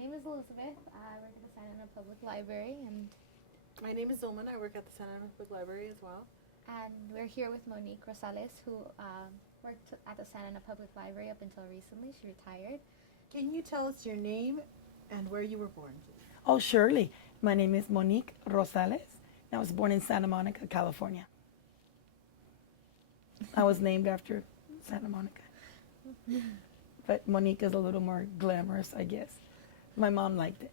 name is Elizabeth. I work at the Santa Ana Public Library, My name is Zolman. I work at the Santa Ana Public Library as well. and we're here with Monique Rosales, who worked at the Santa Ana Public Library up until recently. She retired. Can you tell us your name and where you were born, please? Oh, surely. My name is Monique Rosales. I was born in Santa Monica, California. I was named after Santa Monica. But Monique is a little more glamorous, I guess. My mom liked it.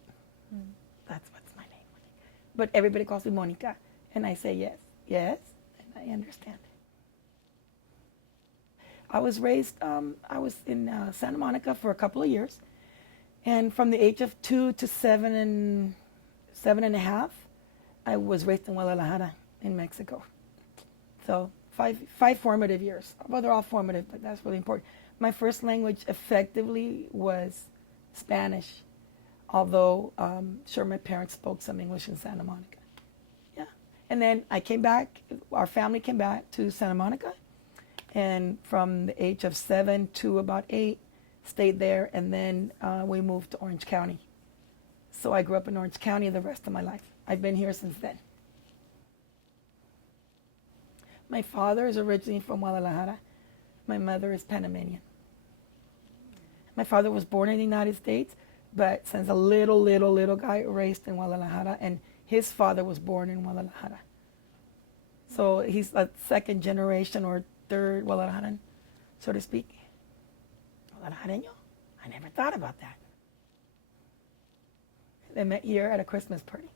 That's what's my name, Monique. But everybody calls me Monica. And I say yes, yes, and I understand. I was raised, I was in Santa Monica for a couple of years. And from the age of 2 to 7.5, I was raised in Guadalajara in Mexico. So five formative years. Well, they're all formative, but that's really important. My first language effectively was Spanish, although sure my parents spoke some English in Santa Monica. Yeah. And then I came back, our family came back to Santa Monica, and from the age of 7 to about 8, stayed there, and then we moved to Orange County. So I grew up in Orange County the rest of my life. I've been here since then. My father is originally from Guadalajara. My mother is Panamanian. My father was born in the United States, but since a little guy raised in Guadalajara, and his father was born in Guadalajara. So he's a second generation or third Guadalajaran, so to speak. Guadalajareño? I never thought about that. They met here at a Christmas party.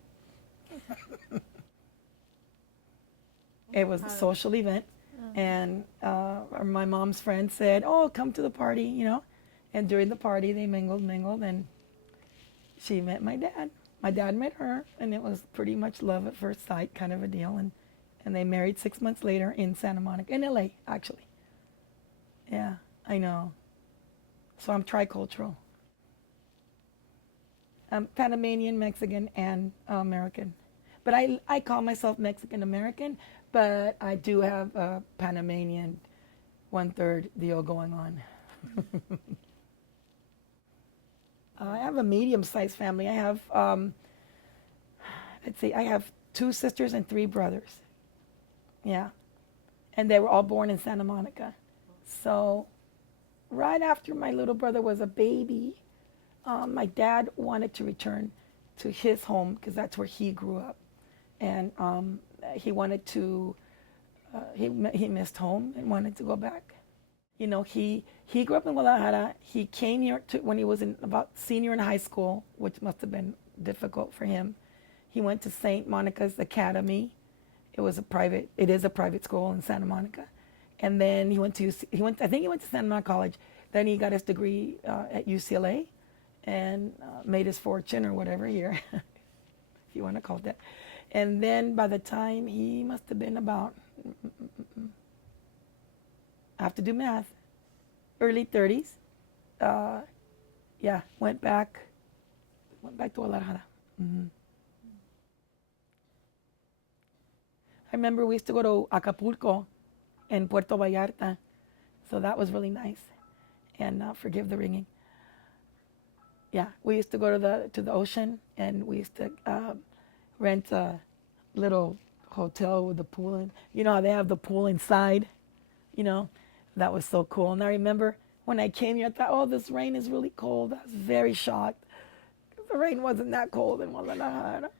It was a social event, and my mom's friend said, "Oh, come to the party," you know. And during the party, they mingled, and she met my dad. My dad met her, and it was pretty much love at first sight kind of a deal. And they married 6 months later in Santa Monica, in LA, actually. Yeah, I know. So I'm tricultural. I'm Panamanian, Mexican, and American. But I call myself Mexican American, but I do have a Panamanian 1/3 deal going on. I have a medium-sized family. I have, let's see, I have 2 sisters and 3 brothers. Yeah. And they were all born in Santa Monica. So right after my little brother was a baby, my dad wanted to return to his home because that's where he grew up. And he wanted to, he missed home and wanted to go back. You know, he grew up in Guadalajara. He came here when he was about senior in high school, which must have been difficult for him. He went to St. Monica's Academy. It is a private school in Santa Monica. And then I think he went to Santa Monica College. Then he got his degree at UCLA and made his fortune or whatever here, if you want to call it that. And then by the time he must have been about, I have to do math, early 30s, went back to Guadalajara. Mm-hmm. I remember we used to go to Acapulco and Puerto Vallarta, so that was really nice. And forgive the ringing. Yeah, we used to go to the ocean, and we used to rent a little hotel with a pool in. You know how they have the pool inside? You know, that was so cool. And I remember when I came here, I thought, oh, this rain is really cold. I was very shocked. The rain wasn't that cold in Guadalajara.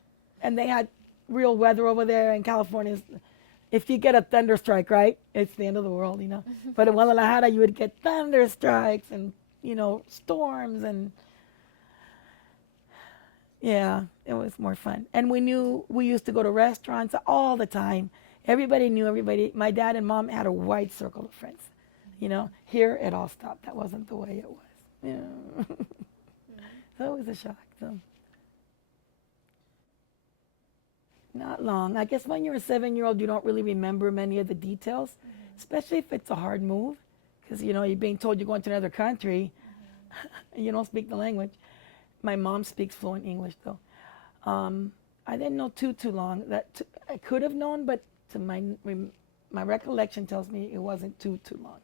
And they had real weather over there in California. If you get a thunderstrike, right, it's the end of the world, you know. But in Guadalajara, you would get thunderstrikes and, you know, storms, and yeah, it was more fun. And we used to go to restaurants all the time. Everybody knew everybody. My dad and mom had a wide circle of friends. You know, here it all stopped. That wasn't the way it was. Yeah. So it was a shock. So. Not long. I guess when you're a 7-year-old, you don't really remember many of the details, especially if it's a hard move, because, you know, you're being told you're going to another country and you don't speak the language. My mom speaks fluent English, though. I didn't know too long. I could have known, but to my recollection tells me it wasn't too long.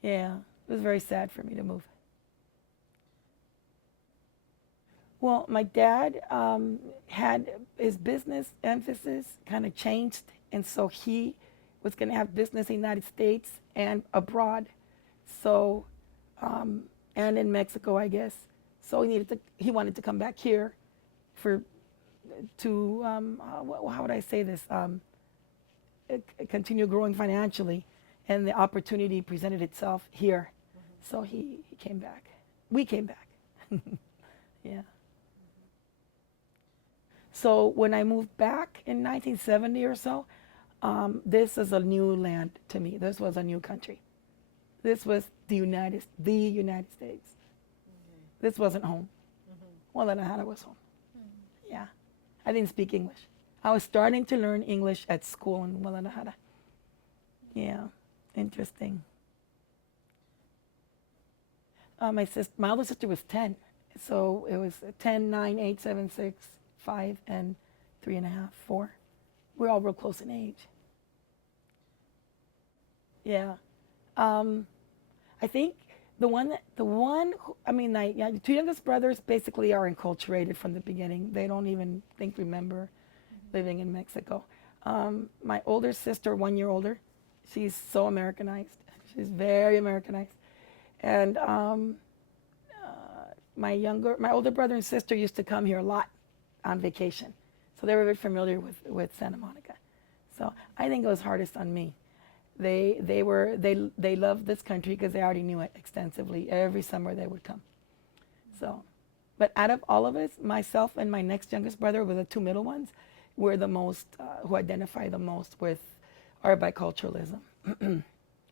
Yeah, it was very sad for me to move. Well, my dad had his business emphasis kind of changed, and so he was going to have business in the United States and abroad. So, um, and in Mexico, I guess. So he wanted to come back here for to how would I say this? Continue growing financially, and the opportunity presented itself here. So he came back. We came back. Yeah. So when I moved back in 1970 or so, this is a new land to me. This was a new country. This was the United States. Okay. This wasn't home. Mm-hmm. Guadalajara was home. Mm. Yeah. I didn't speak English. I was starting to learn English at school in Guadalajara. Yeah. Interesting. My older sister was 10. So it was 10, 9, 8, 7, 6, 5, and 3.5, 4. We're all real close in age. Yeah. I think the two youngest brothers basically are enculturated from the beginning. They don't even remember living in Mexico. My older sister, 1 year older, she's so Americanized. She's very Americanized. And my older brother and sister used to come here a lot on vacation, so they were very familiar with Santa Monica. So I think it was hardest on me. They loved this country because they already knew it extensively. Every summer they would come. So, but out of all of us, myself and my next youngest brother were the two middle ones. We're the most who identify the most with our biculturalism,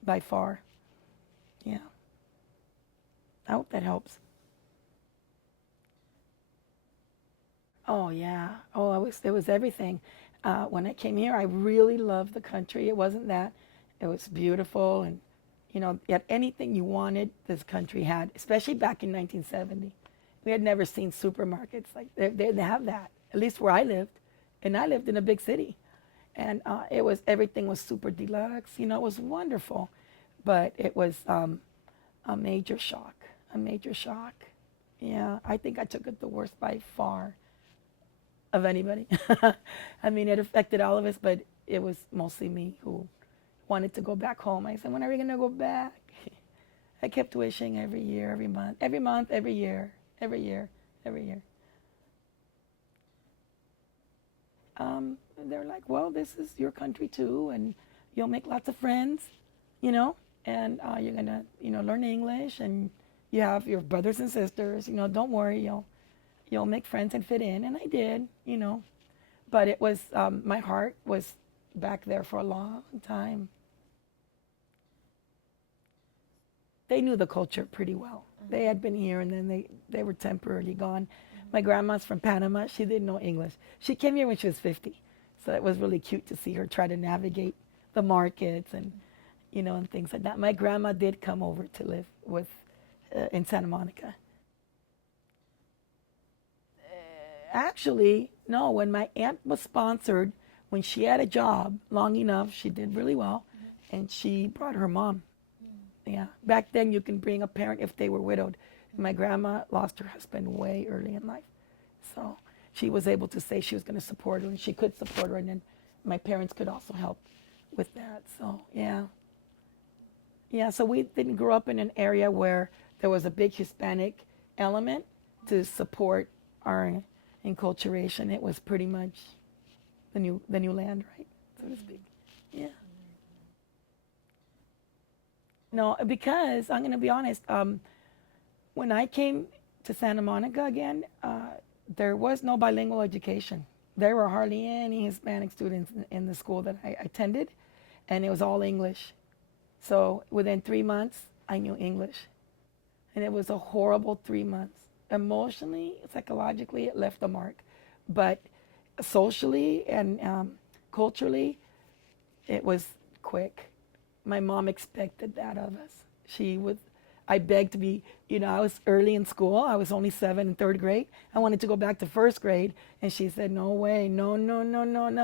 by far. Yeah. I hope that helps. Oh yeah. Oh, it was everything. When I came here, I really loved the country. It wasn't that. It was beautiful, and yet anything you wanted, this country had. Especially back in 1970, we had never seen supermarkets like they didn't have that. At least where I lived, and I lived in a big city, and everything was super deluxe. It was wonderful, but it was a major shock. A major shock. Yeah, I think I took it the worst by far of anybody. I mean, it affected all of us, but it was mostly me who wanted to go back home. I said, when are we going to go back? I kept wishing every year, every month, every year, every year, every year. They're like, well, this is your country too, and you'll make lots of friends, and you're going to, learn English, and you have your brothers and sisters, don't worry, you'll make friends and fit in. And I did, but it was, my heart was back there for a long time. They knew the culture pretty well. They had been here, and then they were temporarily gone. My grandma's from Panama. She didn't know English. She came here when she was 50. So it was really cute to see her try to navigate the markets and, and things like that. My grandma did come over to live in Santa Monica. Actually, no, when my aunt was sponsored, when she had a job long enough, she did really well, and she brought her mom. Yeah, back then you can bring a parent if they were widowed. My grandma lost her husband way early in life, so she was able to say she was going to support her, and she could support her, and then my parents could also help with that. So yeah. So we didn't grow up in an area where there was a big Hispanic element to support our enculturation. It was pretty much the new land, right, so to speak. Yeah. No, because I'm going to be honest. When I came to Santa Monica again, there was no bilingual education. There were hardly any Hispanic students in the school that I attended, and it was all English. So within 3 months, I knew English, and it was a horrible 3 months. Emotionally, psychologically, it left a mark, but socially and culturally, it was quick. My mom expected that of us. I begged to be, I was early in school. I was only 7 in third grade. I wanted to go back to first grade. And she said, no way, no.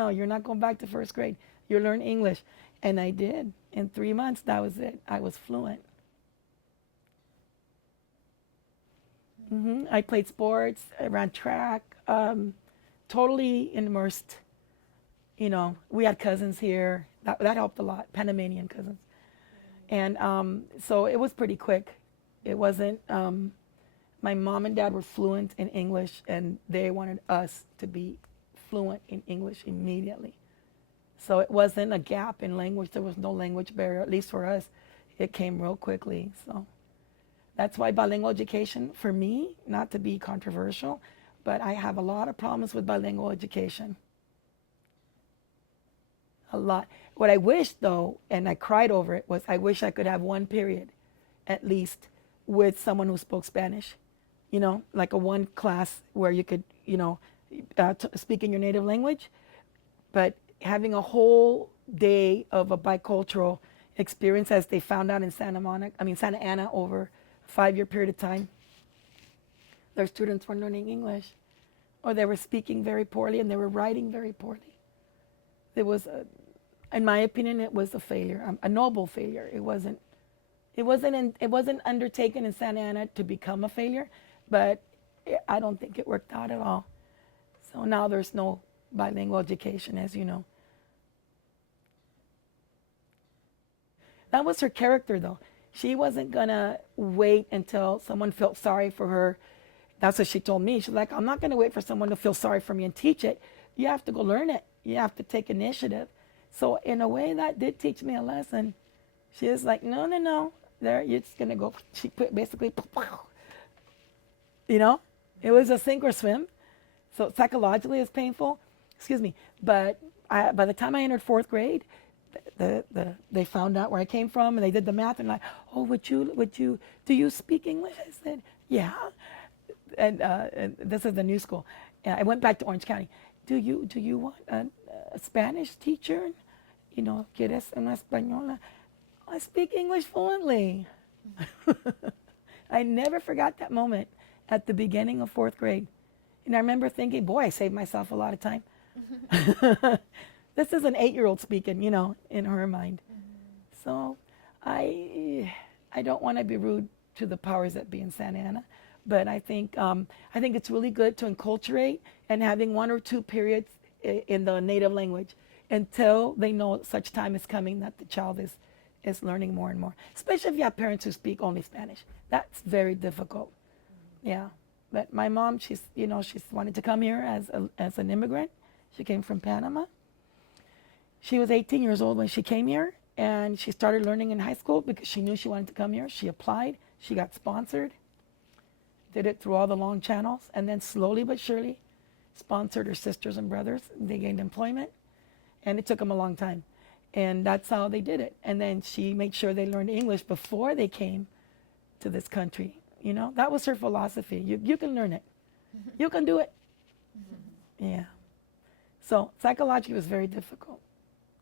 You're not going back to first grade. You learn English. And I did. In 3 months, that was it. I was fluent. I played sports. I ran track. Totally immersed. We had cousins here. That helped a lot. Panamanian cousins. And so it was pretty quick. It wasn't. My mom and dad were fluent in English, and they wanted us to be fluent in English immediately. So it wasn't a gap in language. There was no language barrier, at least for us. It came real quickly. So that's why bilingual education, for me, not to be controversial, but I have a lot of problems with bilingual education. A lot. What I wish, though, and I cried over it, was I wish I could have one period, at least, with someone who spoke Spanish. Like a one class where you could, speak in your native language. But having a whole day of a bicultural experience, as they found out in Santa Ana, over a 5-year period of time, their students weren't learning English, or they were speaking very poorly and they were writing very poorly. It was, in my opinion, it was a failure, a noble failure. It wasn't undertaken in Santa Ana to become a failure, but I don't think it worked out at all. So now there's no bilingual education, as you know. That was her character, though. She wasn't gonna wait until someone felt sorry for her. That's what she told me. She's like, I'm not gonna wait for someone to feel sorry for me and teach it. You have to go learn it. You have to take initiative. So in a way, that did teach me a lesson. She was like, no. There, you're just gonna go. She put basically, it was a sink or swim. So psychologically, it's painful. Excuse me. But by the time I entered 4th grade, they found out where I came from, and they did the math, and like, oh, do you speak English? I said, yeah. And this is the new school. And I went back to Orange County. Do you want a Spanish teacher? ¿Quieres una española? I speak English fluently. I never forgot that moment at the beginning of 4th grade. And I remember thinking, boy, I saved myself a lot of time. This is an 8-year-old speaking, in her mind. So I don't want to be rude to the powers that be in Santa Ana, but I think it's really good to enculturate and having 1 or 2 periods in the native language until they know such time is coming that the child is learning more and more. Especially if you have parents who speak only Spanish. That's very difficult. Yeah. But my mom, she's wanted to come here as an immigrant. She came from Panama. She was 18 years old when she came here, and she started learning in high school because she knew she wanted to come here. She applied. She got sponsored. Did it through all the long channels, and then slowly but surely sponsored her sisters and brothers. They gained employment, and it took them a long time. And that's how they did it. And then she made sure they learned English before they came to this country. That was her philosophy. You can learn it. You can do it. Yeah. So psychologically, it was very difficult.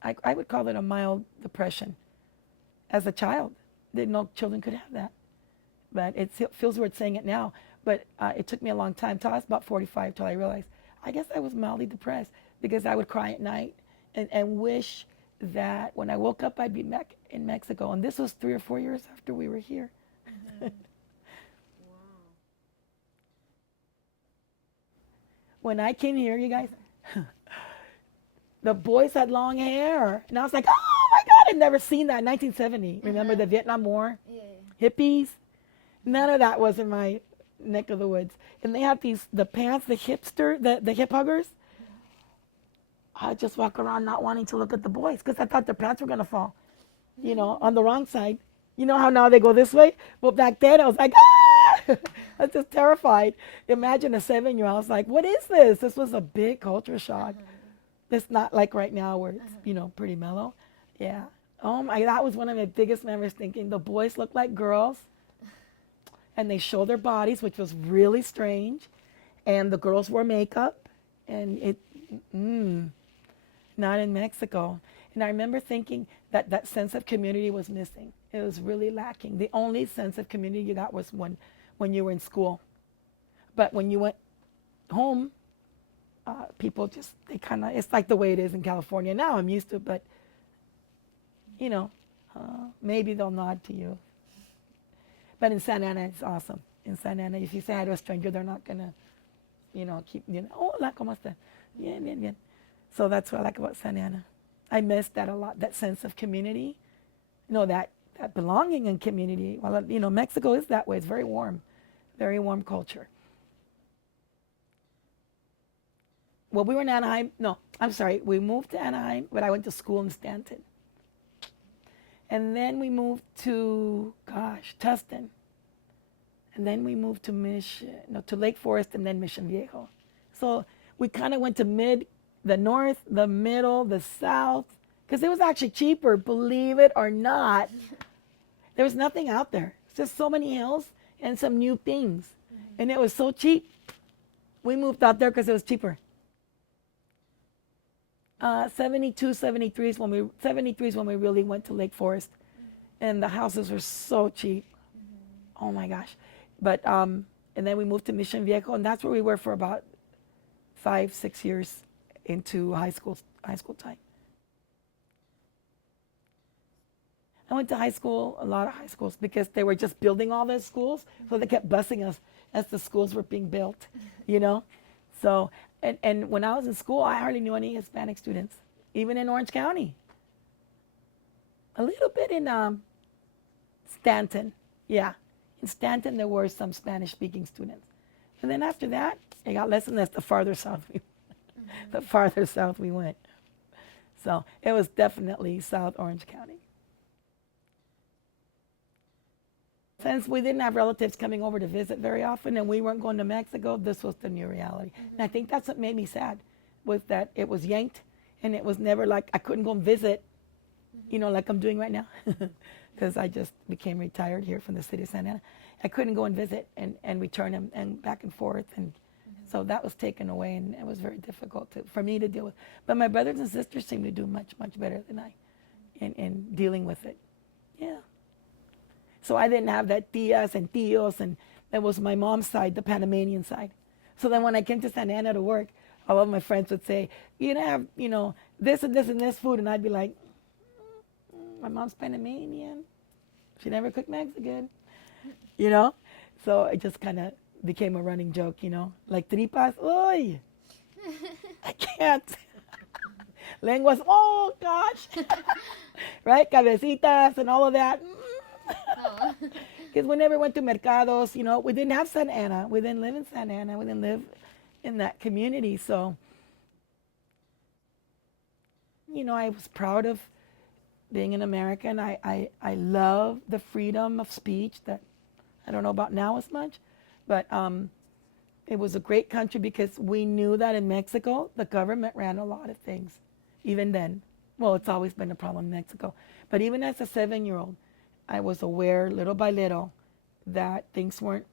I would call it a mild depression. As a child, didn't know children could have that. But it feels weird saying it now. But it took me a long time, till I was about 45, till I realized, I guess I was mildly depressed because I would cry at night and wish that when I woke up, I'd be back in Mexico. And this was 3 or 4 years after we were here. Wow. When I came here, you guys, the boys had long hair. And I was like, oh my God, I'd never seen that in 1970. Remember the Vietnam War? Yeah. Hippies? None of that was in my neck of the woods. And they had the pants, the hip huggers. I'd just walk around not wanting to look at the boys because I thought their pants were going to fall, on the wrong side. You know how now they go this way? Well, back then I was like, ah! I was just terrified. Imagine a 7-year-old. I was like, what is this? This was a big culture shock. It's not like right now where it's, pretty mellow. Yeah. Oh my, that was one of my biggest memories, thinking the boys look like girls and they show their bodies, which was really strange. And the girls wore makeup, and not in Mexico. And I remember thinking that sense of community was missing. It was really lacking. The only sense of community you got was when you were in school. But when you went home, people just, it's like the way it is in California now. I'm used to it, but, maybe they'll nod to you. But in Santa Ana, it's awesome. in Santa Ana. If you say hi to a stranger, they're not gonna, keep, oh, hola, ¿cómo está? Bien, bien, bien. So that's what I like about Santa Ana. I miss that a lot, that sense of community, that belonging in community. Well, Mexico is that way. It's very warm culture. Well, we were in Anaheim. No, I'm sorry. We moved to Anaheim, but I went to school in Stanton. And then we moved to, Tustin. And then we moved to Lake Forest and then Mission Viejo. So we kind of went to the north, the middle, the south, because it was actually cheaper, believe it or not. There was nothing out there. It's just so many hills and some new things. And it was so cheap. We moved out there because it was cheaper. 72, 73 is when we really went to Lake Forest, and the houses were so cheap. Oh my gosh! But and then we moved to Mission Viejo, and that's where we were for about 5-6 years into high school time. I went to a lot of high schools, because they were just building all those schools, so they kept busing us as the schools were being built, So. And when I was in school, I hardly knew any Hispanic students, even in Orange County. A little bit in Stanton. Yeah, in Stanton there were some Spanish-speaking students. And then after that, it got less and less the farther south we went. So it was definitely South Orange County. Since we didn't have relatives coming over to visit very often, and we weren't going to Mexico, this was the new reality. And I think that's what made me sad, was that it was yanked, and it was never like I couldn't go and visit, like I'm doing right now, because I just became retired here from the city of Santa Ana. I couldn't go and visit and return them and back and forth, and so that was taken away, and it was very difficult for me to deal with. But my brothers and sisters seem to do much, much better than I in dealing with it. Yeah. So I didn't have that tias and tios, and that was my mom's side, the Panamanian side. So then when I came to Santa Ana to work, all of my friends would say, "You're gonna have, this and this and this food," and I'd be like, "My mom's Panamanian. She never cooked Mexican," So it just kind of became a running joke, like tripas, oy, I can't. Lenguas, oh gosh, right? Cabecitas and all of that. Because we never went to mercados, we didn't have Santa Ana. We didn't live in Santa Ana. We didn't live in that community. So, I was proud of being an American. I love the freedom of speech that I don't know about now as much. But it was a great country, because we knew that in Mexico, the government ran a lot of things. Even then. Well, it's always been a problem in Mexico. But even as a 7-year-old, I was aware little by little that things weren't,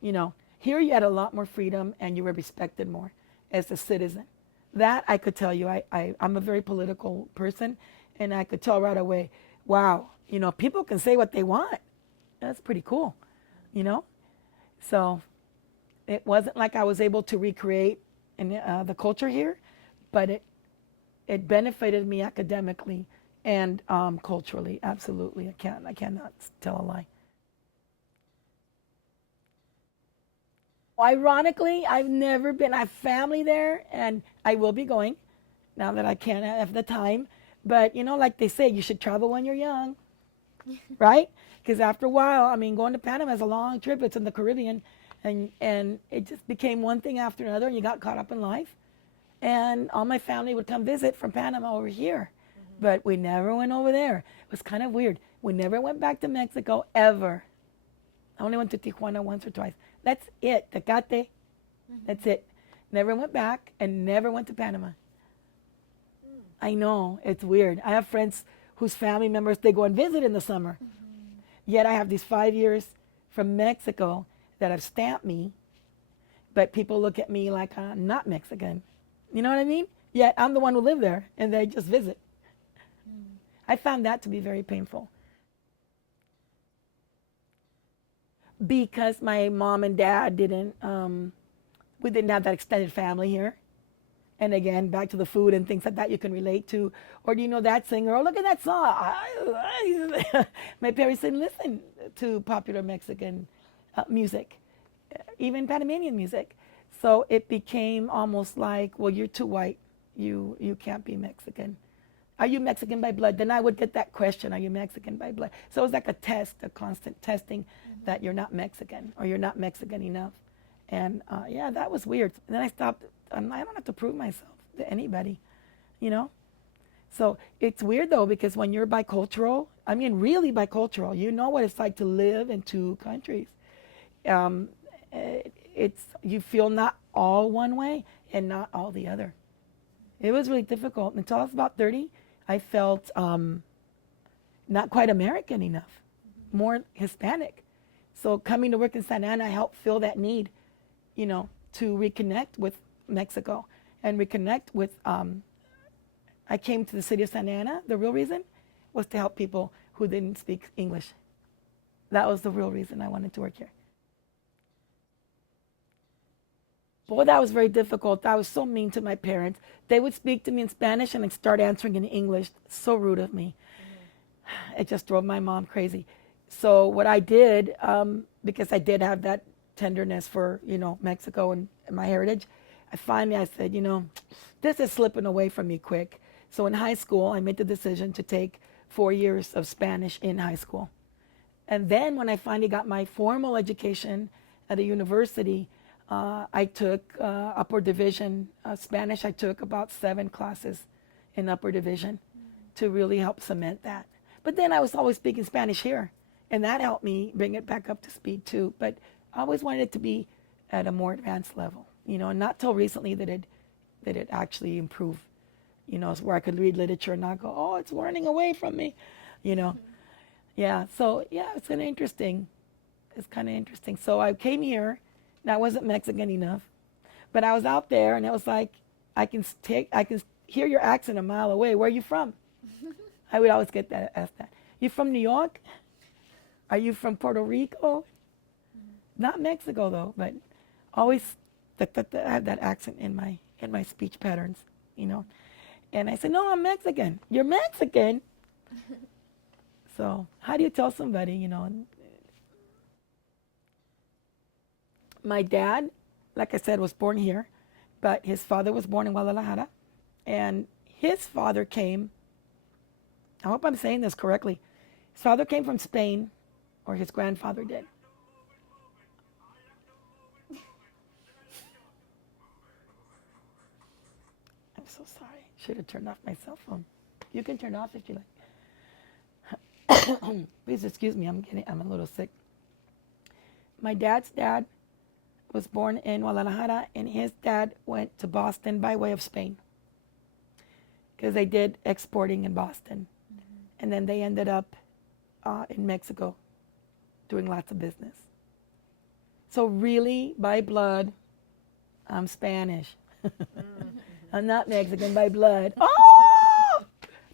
here you had a lot more freedom and you were respected more as a citizen. That I could tell you. I'm a very political person, and I could tell right away, wow, people can say what they want. That's pretty cool, So it wasn't like I was able to recreate the culture here, but it benefited me academically and culturally. Absolutely. I cannot tell a lie. Ironically, I have family there, and I will be going now that I can have the time. But, like they say, you should travel when you're young, right? Because after a while, going to Panama is a long trip. It's in the Caribbean, and it just became one thing after another, and you got caught up in life. And all my family would come visit from Panama over here. But we never went over there. It was kind of weird. We never went back to Mexico, ever. I only went to Tijuana once or twice. That's it. Tecate. That's it. Never went back, and never went to Panama. I know. It's weird. I have friends whose family members, they go and visit in the summer. Yet I have these 5 years from Mexico that have stamped me, but people look at me like I'm not Mexican. You know what I mean? Yet I'm the one who lived there, and they just visit. I found that to be very painful. Because my mom and dad we didn't have that extended family here. And again, back to the food and things like that you can relate to. Or do you know that singer? Oh, look at that song. My parents didn't listen to popular Mexican music, even Panamanian music. So it became almost like, well, you're too white. You can't be Mexican. Are you Mexican by blood? Then I would get that question, are you Mexican by blood? So it was like a test, a constant testing that you're not Mexican or you're not Mexican enough. And yeah, that was weird. And then I stopped. I don't have to prove myself to anybody, you know? So it's weird though, because when you're bicultural, I mean, really bicultural, you know what it's like to live in two countries. Um, it's, you feel not all one way and not all the other. It was really difficult. Until I was about 30, I felt not quite American enough, more Hispanic. So coming to work in Santa Ana helped fill that need, you know, to reconnect with Mexico and reconnect with, I came to the city of Santa Ana. The real reason was to help people who didn't speak English. That was the real reason I wanted to work here. Boy, that was very difficult. I was so mean to my parents. They would speak to me in Spanish and I'd start answering in English. So rude of me. It just drove my mom crazy. So what I did, because I did have that tenderness for, you know, Mexico and my heritage, I said, you know, this is slipping away from me quick. So in high school, I made the decision to take 4 years of Spanish in high school. And then when I finally got my formal education at a university, I took upper division Spanish. I took about 7 classes in upper division to really help cement that. But then I was always speaking Spanish here, and that helped me bring it back up to speed too. But I always wanted it to be at a more advanced level, you know, and not till recently that it actually improved, you know, where I could read literature and not go, oh, it's learning away from me, you know. Yeah, so yeah, it's kind of interesting. It's kind of interesting. So I came here, and I wasn't Mexican enough, but I was out there, and it was like, I can hear your accent a mile away. Where are you from? I would always get that asked that. You from New York? Are you from Puerto Rico? Not Mexico though, but always I have that accent in my speech patterns, you know. And I said, no, I'm Mexican. You're Mexican? So how do you tell somebody, you know? My dad, like I said, was born here, but his father was born in Guadalajara. And his father came, I hope I'm saying this correctly. His father came from Spain, or his grandfather did. I'm so sorry. Should have turned off my cell phone. You can turn it off if you like. Please excuse me, I'm a little sick. My dad's dad was born in Guadalajara, and his dad went to Boston by way of Spain because they did exporting in Boston. And then they ended up in Mexico doing lots of business. So really, by blood, I'm Spanish. I'm not Mexican by blood. Oh!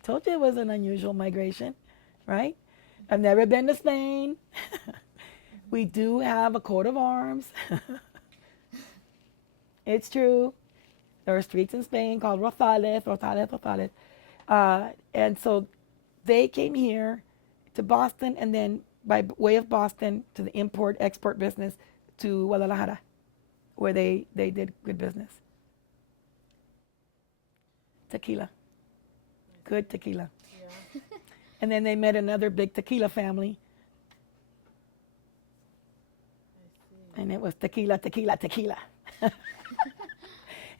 Told you it was an unusual migration, right? I've never been to Spain. We do have a coat of arms. It's true. There are streets in Spain called Rosales. And so they came here to Boston, and then by way of Boston to the import-export business to Guadalajara, where they did good business. Tequila. Good tequila. Yeah. And then they met another big tequila family. And it was tequila.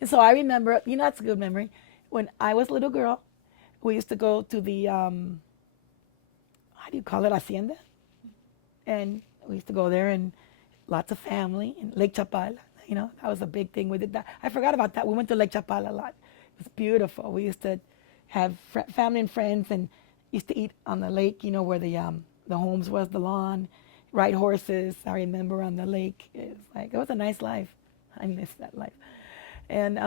And so I remember, you know, that's a good memory. When I was a little girl, we used to go to the, how do you call it, hacienda? And we used to go there, and lots of family, and Lake Chapala, you know, that was a big thing. We did that. I forgot about that. We went to Lake Chapala a lot. It was beautiful. We used to have family and friends, and used to eat on the lake, you know, where the homes was, the lawn, ride horses. I remember on the lake. It was a nice life. I miss that life. And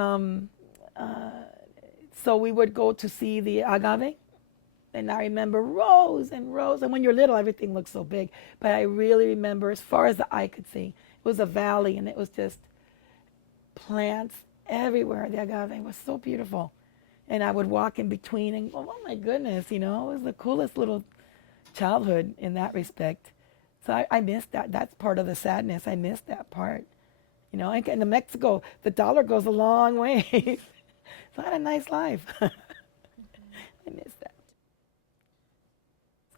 so we would go to see the agave. And I remember rows and rows. And when you're little, everything looks so big. But I really remember, as far as the eye could see, it was a valley, and it was just plants everywhere. The agave was so beautiful. And I would walk in between and go, oh my goodness, you know, it was the coolest little childhood in that respect. So I miss that. That's part of the sadness. I miss that part. You know, and in Mexico, the dollar goes a long way. So I had a nice life. I miss that.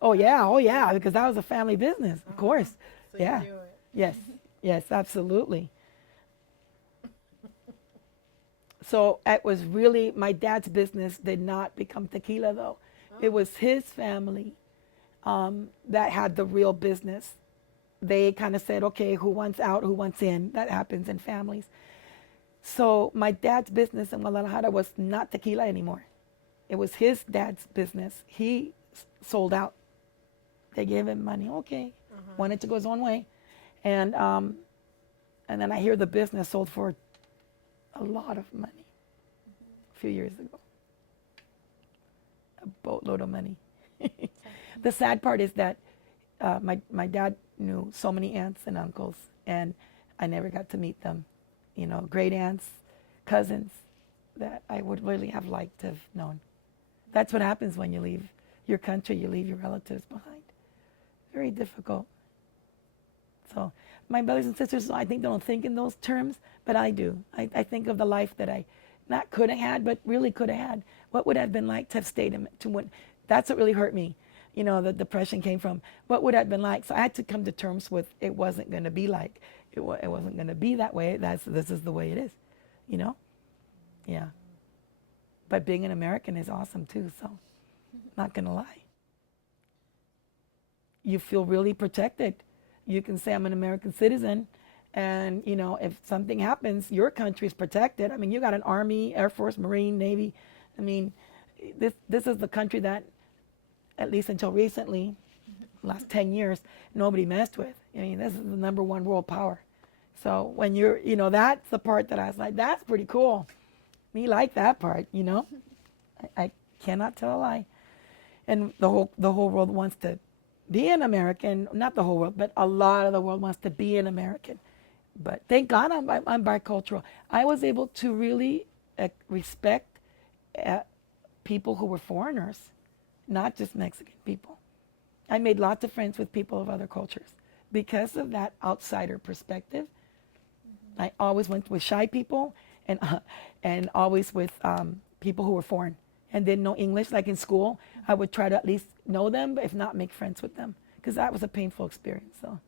Oh yeah, because that was a family business, of course. So Yeah. you knew it. Yes. Yes, absolutely. So it was really my dad's business did not become tequila though. It was his family that had the real business. They kind of said, okay, who wants out, who wants in? That happens in families. So my dad's business in Guadalajara was not tequila anymore. It was his dad's business. He sold out. They gave him money. Okay, wanted to go his own way, and then I hear the business sold for a lot of money a few years ago. A boatload of money. The sad part is that my dad knew so many aunts and uncles, and I never got to meet them. You know, great aunts, cousins that I would really have liked to have known. That's what happens when you leave your country, you leave your relatives behind. Very difficult. So my brothers and sisters, I think they don't think in those terms, but I do. I think of the life that I not could have had, but really could have had. What would it have been like to have stayed to what? That's what really hurt me. You know, the depression came from what would it have been like. So I had to come to terms with it wasn't going to be like it wasn't going to be that way. This is the way it is. You know, yeah. But being an American is awesome too. So, not gonna lie. You feel really protected. You can say I'm an American citizen, and you know if something happens, your country is protected. I mean, you got an Army, Air Force, Marine, Navy. I mean, this is the country that, at least until recently, last 10 years, nobody messed with. I mean, this is the number one world power. So when you know, that's the part that I was like, that's pretty cool. Me like that part, you know. I cannot tell a lie. And the whole world wants to be an American. Not the whole world, but a lot of the world wants to be an American. But thank God I'm bicultural. I was able to really respect people who were foreigners, not just Mexican people. I made lots of friends with people of other cultures because of that outsider perspective. I always went with shy people and always with people who were foreign and didn't know English. Like in school, I would try to at least know them, but if not, make friends with them because that was a painful experience. So,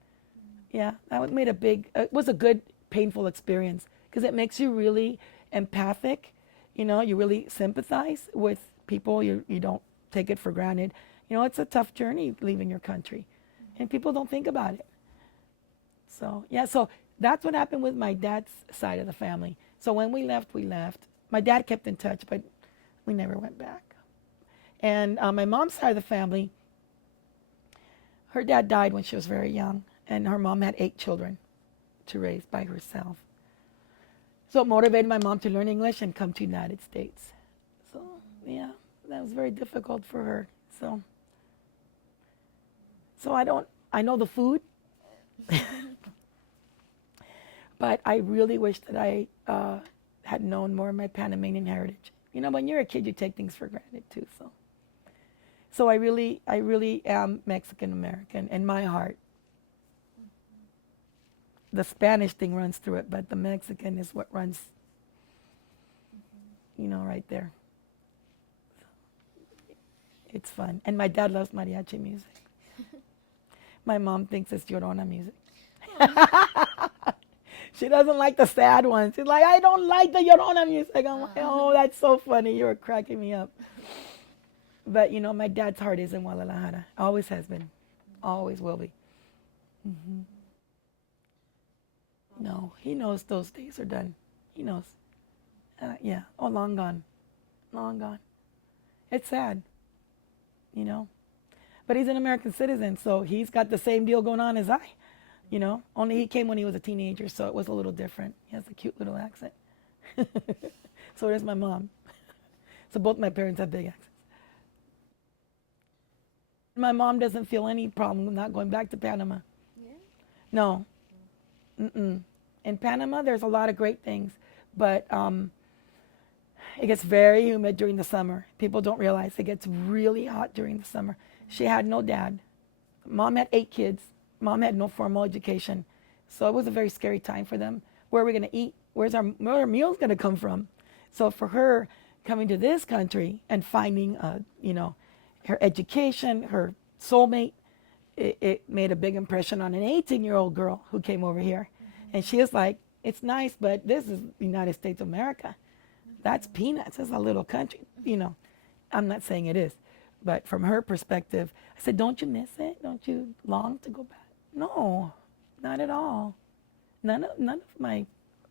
yeah, that made it was a good painful experience because it makes you really empathic. You know, you really sympathize with people. You don't take it for granted. You know, it's a tough journey leaving your country, and people don't think about it. So, yeah, so that's what happened with my dad's side of the family. So when we left, we left. My dad kept in touch, but we never went back. And my mom's side of the family, her dad died when she was very young, and her mom had 8 children to raise by herself. So it motivated my mom to learn English and come to the United States. So, yeah, that was very difficult for her. So I know the food, but I really wish that I had known more of my Panamanian heritage. You know, when you're a kid, you take things for granted too. So I really am Mexican American in my heart. The Spanish thing runs through it, but the Mexican is what runs, you know, right there. It's fun. And my dad loves mariachi music. My mom thinks it's Llorona music. She doesn't like the sad ones. She's like, I don't like the Llorona music. I'm like, oh, that's so funny. You're cracking me up. But, you know, my dad's heart is in Guadalajara. Always has been. Always will be. Mm-hmm. No, he knows those days are done. He knows. Yeah. Oh, long gone. Long gone. It's sad, you know. But he's an American citizen, so he's got the same deal going on as I, you know. Only he came when he was a teenager, so it was a little different. He has a cute little accent. So does my mom. So both my parents have big accents. My mom doesn't feel any problem with not going back to Panama. Yeah. No. Mm-mm. In Panama, there's a lot of great things, but it gets very humid during the summer. People don't realize it gets really hot during the summer. She had no dad. Mom had 8 kids. Mom had no formal education. So it was a very scary time for them. Where are we going to eat? Where are our meals going to come from? So for her coming to this country and finding, her education, her soulmate, it made a big impression on an 18-year-old girl who came over here. And she was like, it's nice, but this is the United States of America. That's peanuts. It's a little country. I'm not saying it is. But from her perspective, I said, don't you miss it? Don't you long to go back? No, not at all. None of my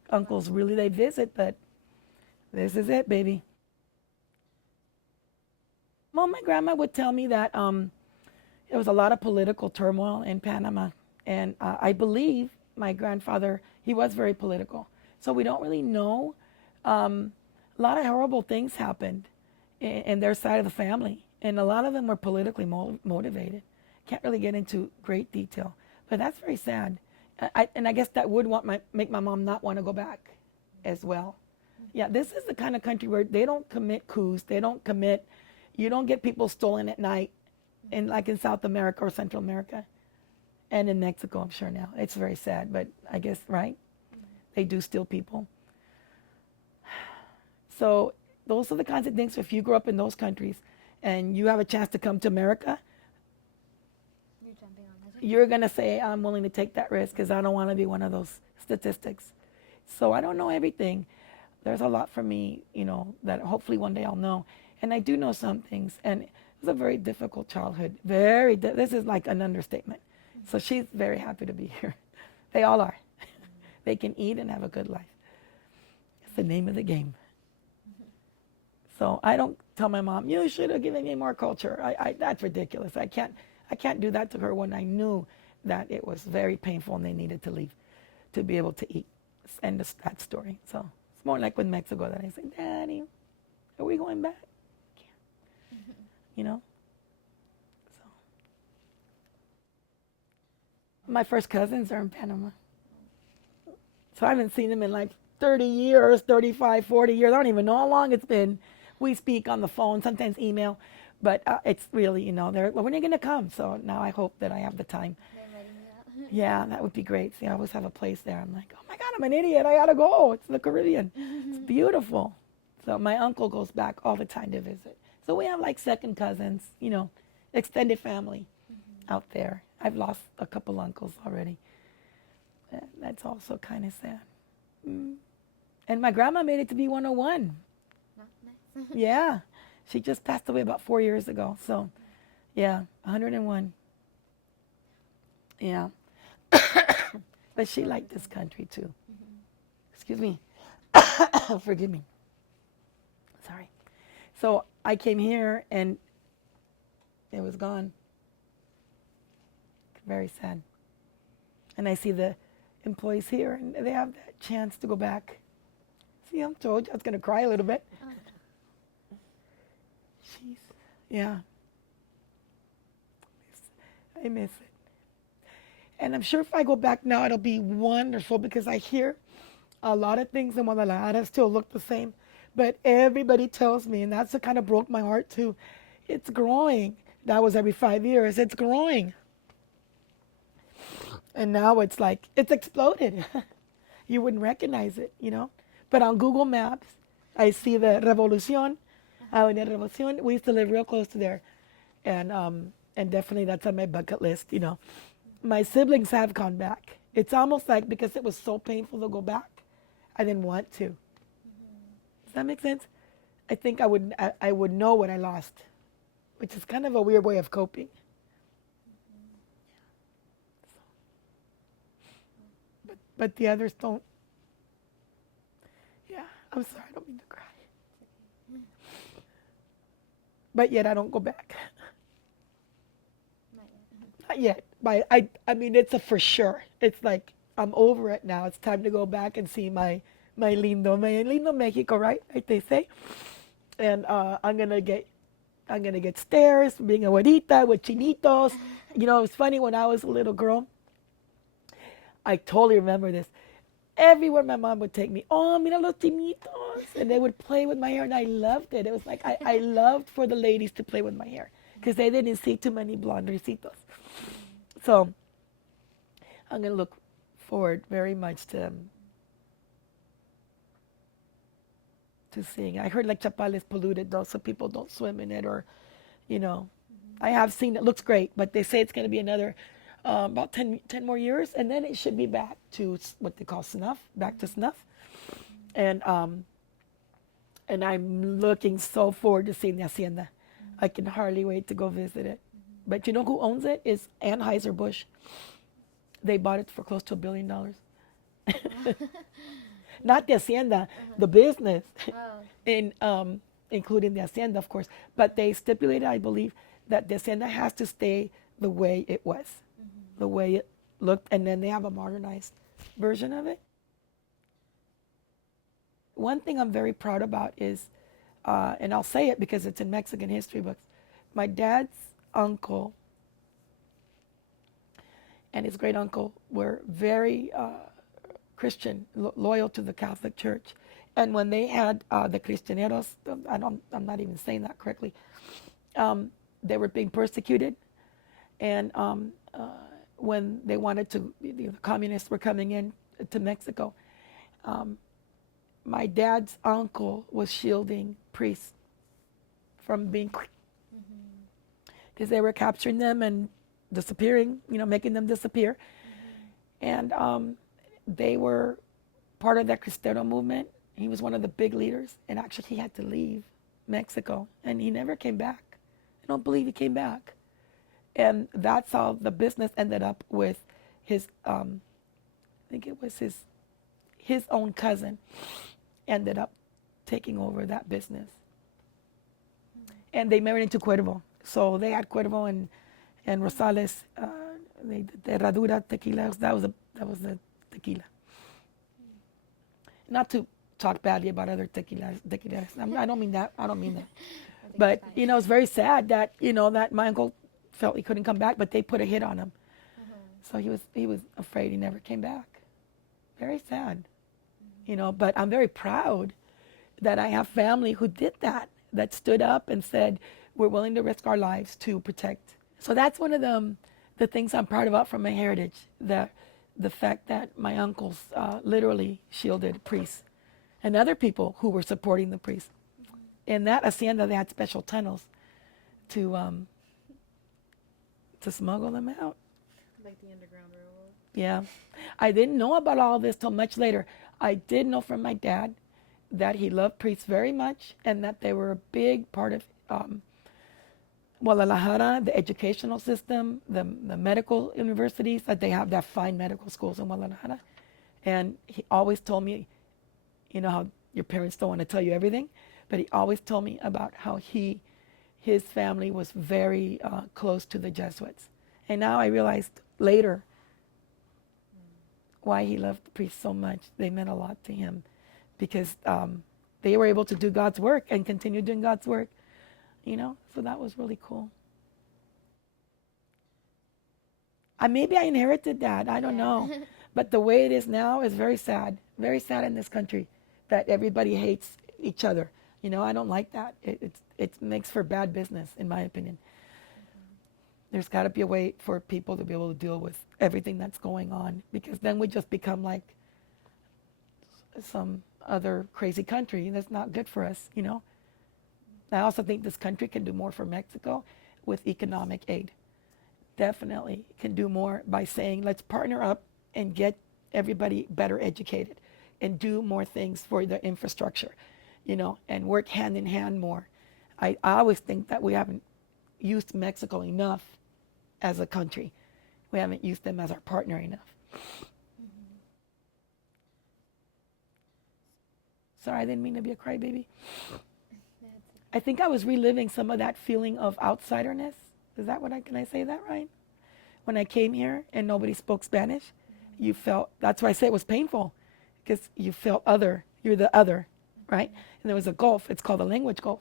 uncles really, they visit, but this is it, baby. Well, my grandma would tell me that there was a lot of political turmoil in Panama. And I believe my grandfather, he was very political. So we don't really know. A lot of horrible things happened in their side of the family. And a lot of them were politically motivated. Can't really get into great detail. But that's very sad. And I guess that would make my mom not want to go back as well. Yeah, this is the kind of country where they don't commit coups. You don't get people stolen at night, like in South America or Central America. And in Mexico, I'm sure now. It's very sad, but I guess, right? They do steal people. So those are the kinds of things, if you grow up in those countries and you have a chance to come to America, You're jumping on this. you're going to say, I'm willing to take that risk because I don't want to be one of those statistics. So I don't know everything. There's a lot for me, that hopefully one day I'll know. And I do know some things. And it was a very difficult childhood. This is like an understatement. So she's very happy to be here. They all are. They can eat and have a good life. It's the name of the game. So I don't tell my mom, you should have given me more culture. That's ridiculous. I can't do that to her when I knew that it was very painful and they needed to leave to be able to eat. End of that story. So it's more like with Mexico that I say, Daddy, are we going back? So my first cousins are in Panama. So I haven't seen them in like 30 years, 35, 40 years. I don't even know how long it's been. We speak on the phone, sometimes email, but it's really, they're, when are you going to come? So now I hope that I have the time. They're inviting you out. Yeah, that would be great. See, I always have a place there. I'm like, oh my God, I'm an idiot. I got to go. It's the Caribbean. It's beautiful. So my uncle goes back all the time to visit. So we have like second cousins, extended family out there. I've lost a couple uncles already. That's also kind of sad. And my grandma made it to be 101. Nice. Yeah. She just passed away about 4 years ago. So, yeah, 101. Yeah. But she liked this country too. Excuse me. Forgive me. Sorry. So I came here and it was gone. Very sad. And I see the employees here and they have that chance to go back. See, I'm told you I was going to cry a little bit. Jeez. Yeah. I miss it. And I'm sure if I go back now, it'll be wonderful because I hear a lot of things in Guadalajara still look the same. But everybody tells me, and that's what kind of broke my heart too, it's growing. That was every 5 years. It's growing. And now it's like, it's exploded. You wouldn't recognize it, But on Google Maps, I see the Revolucion. Avenida Revolucion. We used to live real close to there. And definitely that's on my bucket list, My siblings have gone back. It's almost like because it was so painful to go back, I didn't want to. Does that make sense? I think I would know what I lost, which is kind of a weird way of coping. But the others don't. Yeah, I'm sorry, I don't mean to cry. But yet I don't go back. Not yet. But I mean, it's a for sure. It's like, I'm over it now. It's time to go back and see my lindo Mexico, right? Like they say. And I'm gonna get stairs, being a abuelita with chinitos. It's funny, when I was a little girl, I totally remember this. Everywhere my mom would take me, oh, mira los chinitos. And they would play with my hair, and I loved it. It was like, I loved for the ladies to play with my hair because they didn't see too many blonde ricitos. So I'm going to look forward very much to seeing. I heard like Chapal is polluted though, so people don't swim in it, or you know, I have seen it. Looks great, but they say it's going to be another about 10 more years, and then it should be back to what they call snuff, back to snuff. And I'm looking so forward to seeing the hacienda. I can hardly wait to go visit it. But you know who owns it? Is Anheuser-Busch. They bought it for close to $1 billion. Not the hacienda, the business, Oh. in including the hacienda, of course. But they stipulated, I believe, that the hacienda has to stay the way it was, the way it looked, and then they have a modernized version of it. One thing I'm very proud about is, and I'll say it because it's in Mexican history books, my dad's uncle and his great uncle were very Christian, loyal to the Catholic Church. And when they had the Cristianeros, I'm not even saying that correctly, they were being persecuted. And when they wanted to, the communists were coming in to Mexico, my dad's uncle was shielding priests from being, because they were capturing them and disappearing, making them disappear. And they were part of that Cristero movement. He was one of the big leaders, and actually he had to leave Mexico, and he never came back. I don't believe he came back. And that's how the business ended up with his, I think it was his own cousin ended up taking over that business. And they married into Cuervo. So they had Cuervo and Rosales, the Herradura tequila. That was the tequila. Not to talk badly about other tequilas. I don't mean that. But it's very sad that that my uncle felt he couldn't come back, but they put a hit on him. So he was afraid he never came back. Very sad. But I'm very proud that I have family who did that stood up and said, we're willing to risk our lives to protect. So that's one of the things I'm proud about from my heritage, the fact that my uncles literally shielded priests and other people who were supporting the priests. In that hacienda, they had special tunnels to smuggle them out. Like the Underground Railroad. Yeah. I didn't know about all this till much later. I did know from my dad that he loved priests very much and that they were a big part of Guadalajara, the educational system, the medical universities, that they have that fine medical schools in Guadalajara. And he always told me, how your parents don't want to tell you everything, but he always told me about how his family was very close to the Jesuits. And now I realized later why he loved the priests so much. They meant a lot to him because they were able to do God's work and continue doing God's work, so that was really cool. Maybe I inherited that, I don't know. But the way it is now is very sad in this country that everybody hates each other. I don't like that. It makes for bad business, in my opinion. There's got to be a way for people to be able to deal with everything that's going on, because then we just become like some other crazy country. That's not good for us, I also think this country can do more for Mexico with economic aid. Definitely can do more by saying, let's partner up and get everybody better educated and do more things for the infrastructure, and work hand in hand more. I always think that we haven't used Mexico enough as a country. We haven't used them as our partner enough. Sorry, I didn't mean to be a crybaby. I think I was reliving some of that feeling of outsiderness. Is that can I say that right? When I came here and nobody spoke Spanish, you felt, that's why I say it was painful, because you felt other. You're the other, right? And there was a gulf. It's called a language gulf.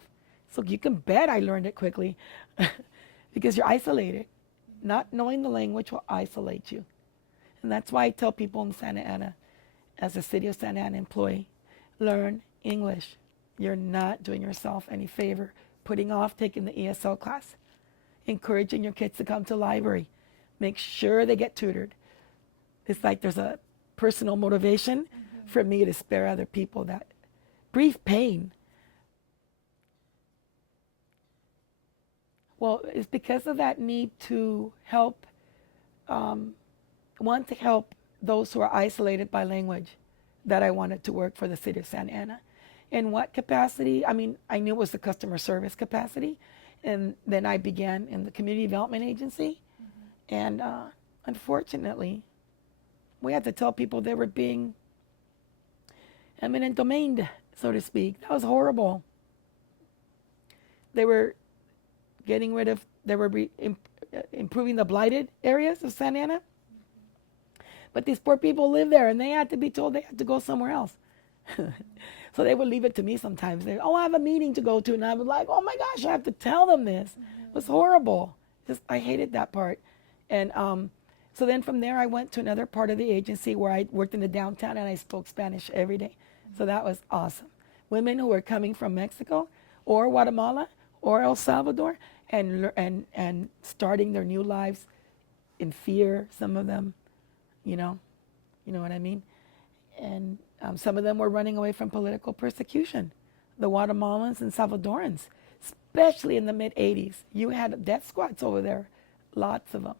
So you can bet I learned it quickly because you're isolated. Not knowing the language will isolate you. And that's why I tell people in Santa Ana, as a City of Santa Ana employee, learn English. You're not doing yourself any favor putting off taking the ESL class. Encouraging your kids to come to the library. Make sure they get tutored. It's like there's a personal motivation for me to spare other people that brief pain. Well, it's because of that need to help, want to help those who are isolated by language, that I wanted to work for the city of Santa Ana. In what capacity? I mean, I knew it was the customer service capacity. And then I began in the community development agency. And unfortunately, we had to tell people they were being eminent domained, so to speak. That was horrible. They were getting rid of, they were improving the blighted areas of Santa Ana. But these poor people live there, and they had to be told they had to go somewhere else. So they would leave it to me sometimes. They, oh, I have a meeting to go to, and I was like, oh my gosh, I have to tell them this. It was horrible. Just I hated that part. And so then from there, I went to another part of the agency where I worked in the downtown, and I spoke Spanish every day. So that was awesome. Women who were coming from Mexico or Guatemala or El Salvador and starting their new lives in fear, some of them, you know what I mean? And some of them were running away from political persecution. The Guatemalans and Salvadorans, especially in the mid-'80s. You had death squads over there, lots of them.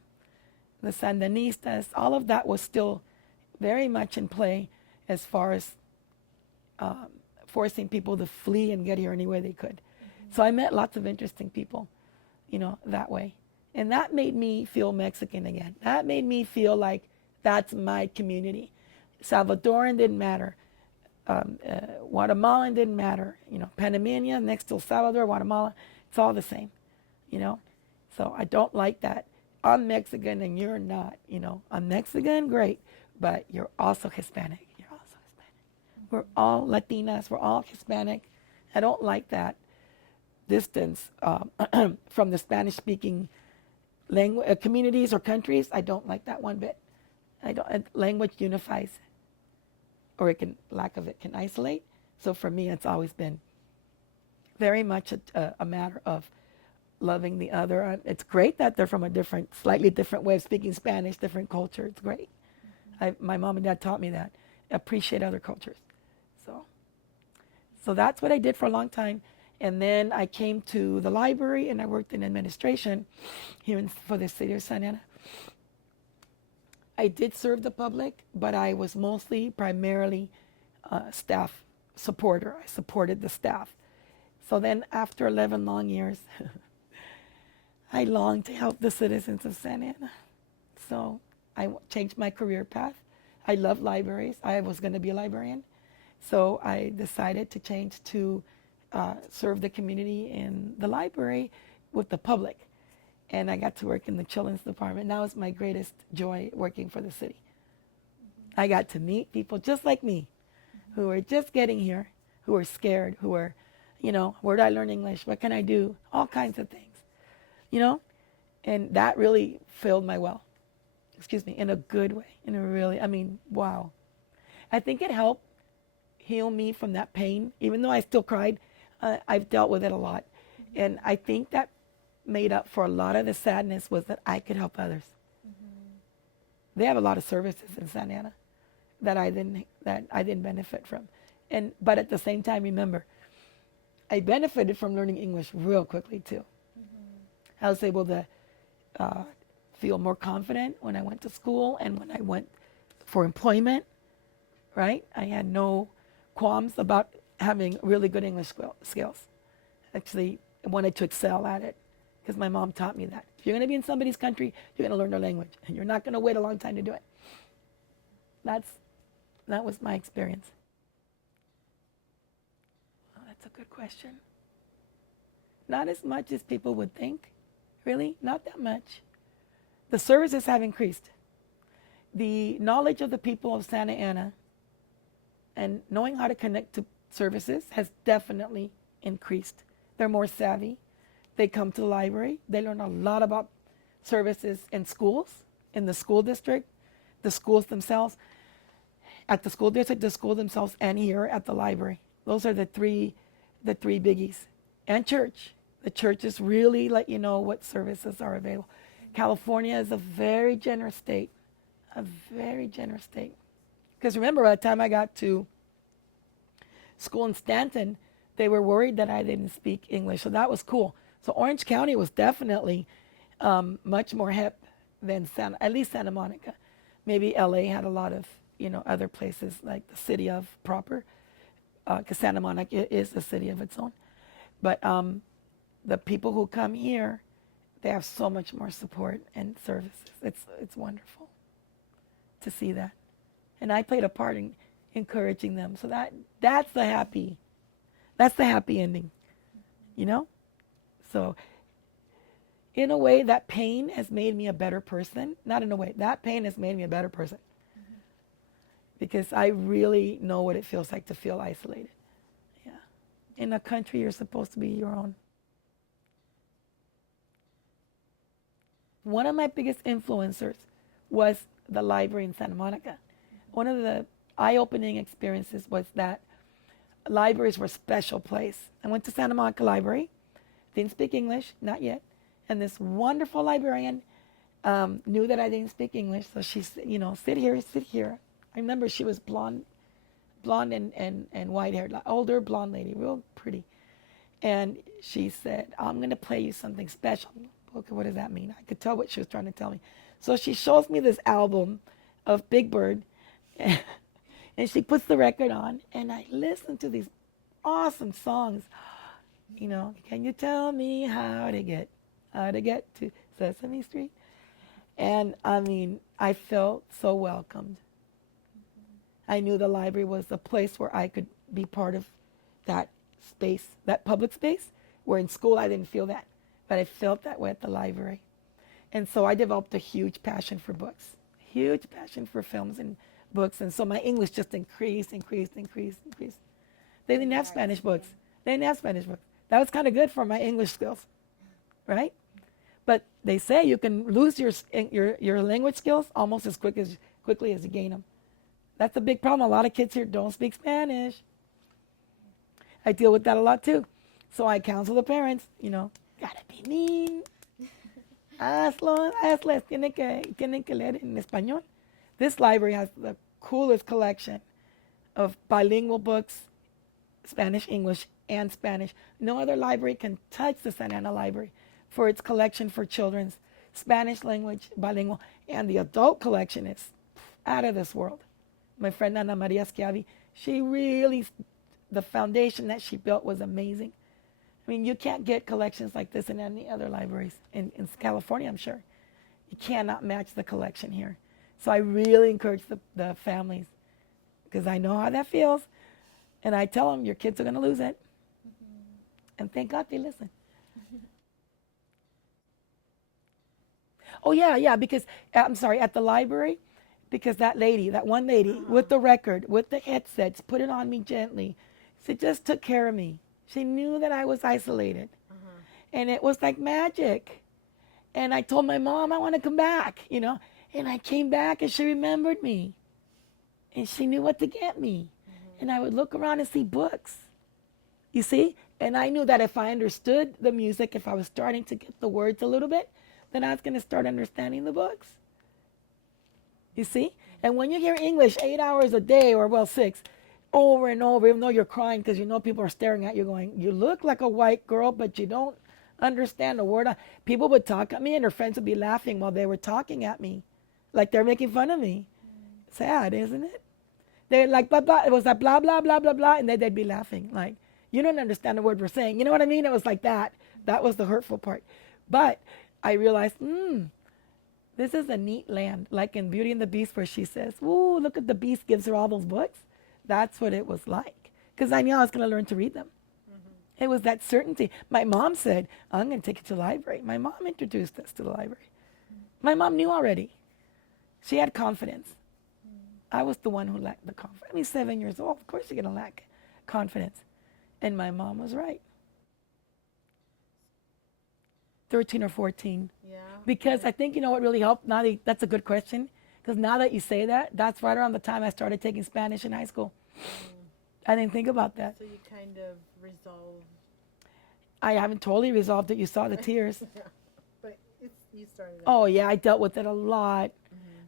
The Sandinistas, all of that was still very much in play as far as forcing people to flee and get here any way they could. So I met lots of interesting people, that way. And that made me feel Mexican again. That made me feel like that's my community. Salvadoran didn't matter. Guatemalan didn't matter. Panamanian next to El Salvador, Guatemala, it's all the same. So I don't like that. I'm Mexican and you're not. I'm Mexican, great, but you're also Hispanic. You're also Hispanic. We're all Latinas. We're all Hispanic. I don't like that distance from the Spanish-speaking communities or countries. I don't like that one bit. Language unifies, or lack of it can isolate. So for me, it's always been very much a matter of loving the other. It's great that they're from a slightly different way of speaking Spanish, different culture. It's great. My mom and dad taught me that. Appreciate other cultures. So that's what I did for a long time. And then I came to the library and I worked in administration here for the city of Santa Ana. I did serve the public, but I was primarily staff supporter. I supported the staff. So then after 11 long years, I longed to help the citizens of Santa Ana. So I changed my career path. I love libraries. I was going to be a librarian. So I decided to change to serve the community in the library with the public. And I got to work in the children's department. That was my greatest joy, working for the city. I got to meet people just like me, who were just getting here, who were scared, who were, where do I learn English? What can I do? All kinds of things, And that really filled my well, in a good way, wow. I think it helped heal me from that pain. Even though I still cried, I've dealt with it a lot. And I think that made up for a lot of the sadness was that I could help others. They have a lot of services in Santa Ana that I didn't benefit from. But at the same time, remember, I benefited from learning English real quickly too. I was able to feel more confident when I went to school and when I went for employment, right? I had no qualms about having really good English skills. Actually, I wanted to excel at it because my mom taught me that. If you're going to be in somebody's country, you're going to learn their language, and you're not going to wait a long time to do it. That was my experience. Oh, that's a good question. Not as much as people would think. Really, not that much. The services have increased. The knowledge of the people of Santa Ana and knowing how to connect to services has definitely increased. They're more savvy. They come to the library. They learn a lot about services in schools, in the school district, the schools themselves, at the school district, the school themselves, and here at the library. Those are the three biggies. And church. The churches really let you know what services are available. California is a very generous state. A very generous state. Because remember, by the time I got to school in Stanton, they were worried that I didn't speak English. So that was cool. So Orange County was definitely much more hip than at least Santa Monica. Maybe LA had a lot of, other places like the city of proper, because Santa Monica is a city of its own. But the people who come here, they have so much more support and services. It's wonderful to see that. And I played a part in encouraging them. So that's the happy ending, So in a way, that pain has made me a better person. Not in a way, that pain has made me a better person. Because I really know what it feels like to feel isolated. Yeah. In a country, you're supposed to be your own. One of my biggest influencers was the library in Santa Monica. One of the eye-opening experiences was that libraries were a special place. I went to Santa Monica Library, didn't speak English, not yet, and this wonderful librarian knew that I didn't speak English, so she said, sit here. I remember she was blonde and white-haired, older blonde lady, real pretty. And she said, I'm going to play you something special. Okay, what does that mean? I could tell what she was trying to tell me. So she shows me this album of Big Bird, and she puts the record on, and I listen to these awesome songs. Can you tell me how to get to Sesame Street? And I felt so welcomed. I knew the library was a place where I could be part of that space, that public space, where in school I didn't feel that. But I felt that way at the library. And so I developed a huge passion for books, huge passion for films and books. And so my English just increased. They didn't have Spanish books. That was kind of good for my English skills, right? But they say you can lose your language skills almost as quickly as you gain them. That's a big problem. A lot of kids here don't speak Spanish. I deal with that a lot too. So I counsel the parents, gotta be mean. Hazles, tienen que leer en español. This library has the coolest collection of bilingual books, Spanish, English, and Spanish. No other library can touch the Santa Ana Library for its collection for children's Spanish language, bilingual, and the adult collection is out of this world. My friend Ana Maria Schiavi, the foundation that she built was amazing. You can't get collections like this in any other libraries in California, I'm sure. You cannot match the collection here. So I really encourage the families, because I know how that feels. And I tell them, your kids are going to lose it. And thank God they listen. Oh, yeah, because, I'm sorry, at the library, because that one lady with the record, with the headsets, put it on me gently. She just took care of me. She knew that I was isolated. And it was like magic. And I told my mom I want to come back, And I came back and she remembered me. And she knew what to get me. And I would look around and see books. You see? And I knew that if I understood the music, if I was starting to get the words a little bit, then I was going to start understanding the books. You see? And when you hear English 8 hours a day, or 6, over and over, even though you're crying because people are staring at you going, you look like a white girl, but you don't understand a word. People would talk at me and their friends would be laughing while they were talking at me. Like they're making fun of me. Sad, isn't it? They're like, blah, blah. It was like blah, blah, blah, blah, blah. And then they'd be laughing. Like, you don't understand the word we're saying. You know what I mean? It was like that. That was the hurtful part. But I realized, this is a neat land. Like in Beauty and the Beast where she says, ooh, look at the beast, gives her all those books. That's what it was like. Because I knew I was going to learn to read them. It was that certainty. My mom said, I'm going to take you to the library. My mom introduced us to the library. My mom knew already. She had confidence. I was the one who lacked the confidence. 7 years old. Of course you're going to lack confidence. And my mom was right. 13 or 14. Yeah. Because I think, what really helped? That's a good question. Because now that you say that, that's right around the time I started taking Spanish in high school. I didn't think about that. So you kind of resolved. I haven't totally resolved it. You saw the tears. But you started. Oh, yeah, I dealt with it a lot.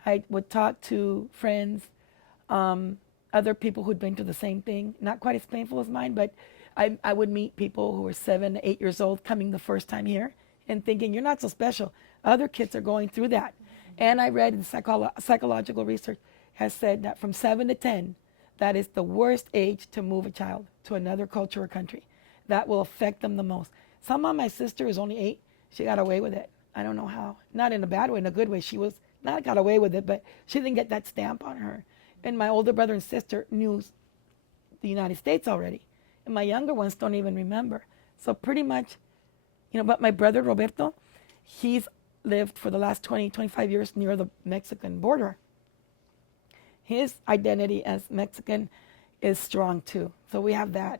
I would talk to friends, other people who'd been through the same thing, not quite as painful as mine, but I would meet people who were 7, 8 years old coming the first time here and thinking, you're not so special. Other kids are going through that. And I read in psychological research has said that from 7 to 10, that is the worst age to move a child to another culture or country. That will affect them the most. Somehow my sister is only 8. She got away with it. I don't know how. Not in a bad way, in a good way. She was not got away with it, but she didn't get that stamp on her. And my older brother and sister knew the United States already. And my younger ones don't even remember. So pretty much, but my brother Roberto, he's lived for the last 20, 25 years near the Mexican border. His identity as Mexican is strong too. So we have that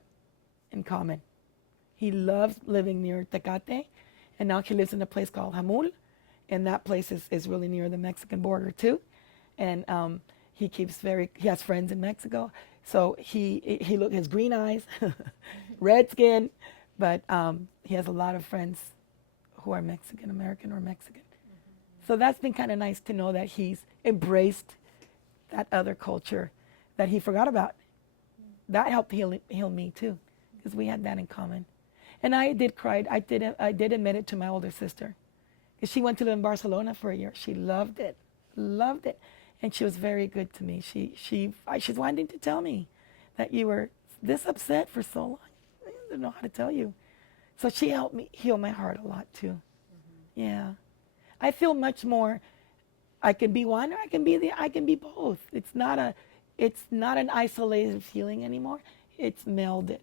in common. He loves living near Tecate, and now he lives in a place called Jamul, and that place is really near the Mexican border too. And he has friends in Mexico. So he has green eyes, red skin, but he has a lot of friends who are Mexican American or Mexican. So that's been kind of nice to know that he's embraced that other culture that he forgot about. That helped heal me too, because we had that in common. And I did cry. I did admit it to my older sister, because she went to live in Barcelona for a year. She loved it, and she was very good to me. She's wanting to tell me that you were this upset for so long. I don't know how to tell you. So she helped me heal my heart a lot too. Yeah, I feel much more. I can be one, or I can be both. It's not an isolated feeling anymore. It's melded.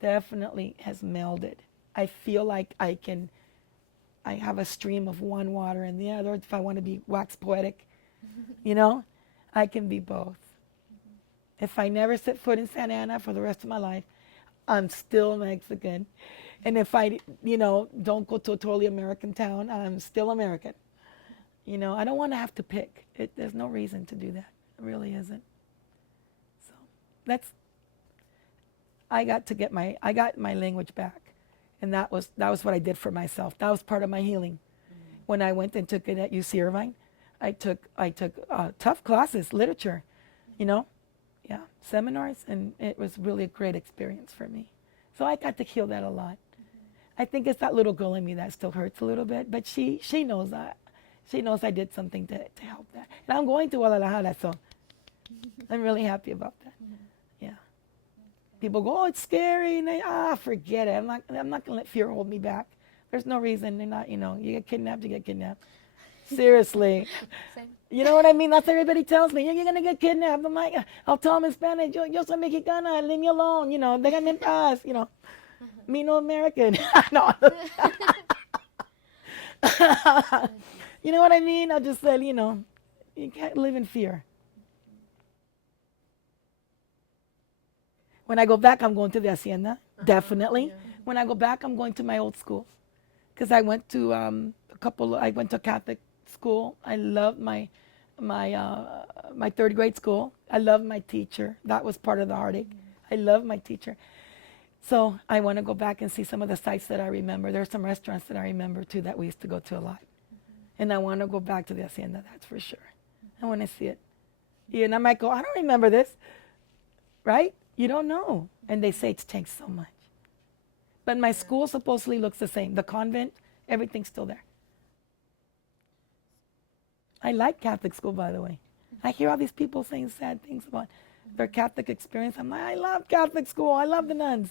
Definitely has melded. I feel like I have a stream of one water in the other. If I want to be wax poetic, I can be both. If I never set foot in Santa Ana for the rest of my life, I'm still Mexican. And if I, don't go to a totally American town, I'm still American. I don't want to have to pick. There's no reason to do that. It really isn't. So I got my language back, and that was what I did for myself. That was part of my healing. When I went and took it at UC Irvine, I took tough classes, literature, seminars, and it was really a great experience for me. So I got to heal that a lot. I think it's that little girl in me that still hurts a little bit, but she knows that. She knows I did something to help that. And I'm going to Guadalajara, so I'm really happy about that. Yeah. People go, oh, it's scary, and forget it. I'm not gonna let fear hold me back. There's no reason. They're not, you get kidnapped, you get kidnapped. Seriously. Same. You know what I mean? That's what everybody tells me. You're gonna get kidnapped. I'm like, I'll tell them in Spanish, yo soy mexicana, leave me alone. Déjame en paz. Me no American. No. You know what I mean? I just said, you can't live in fear. When I go back, I'm going to the hacienda, definitely. Yeah. When I go back, I'm going to my old school, because I went to I went to Catholic school. I loved my 3rd grade school. I loved my teacher. That was part of the heartache. I loved my teacher. So I want to go back and see some of the sites that I remember. There are some restaurants that I remember too that we used to go to a lot. And I want to go back to the hacienda, that's for sure. I want to see it. Yeah, and I might go, I don't remember this, right? You don't know. And they say it's changed so much. But my school supposedly looks the same. The convent, everything's still there. I like Catholic school, by the way. I hear all these people saying sad things about their Catholic experience. I'm like, I love Catholic school. I love the nuns.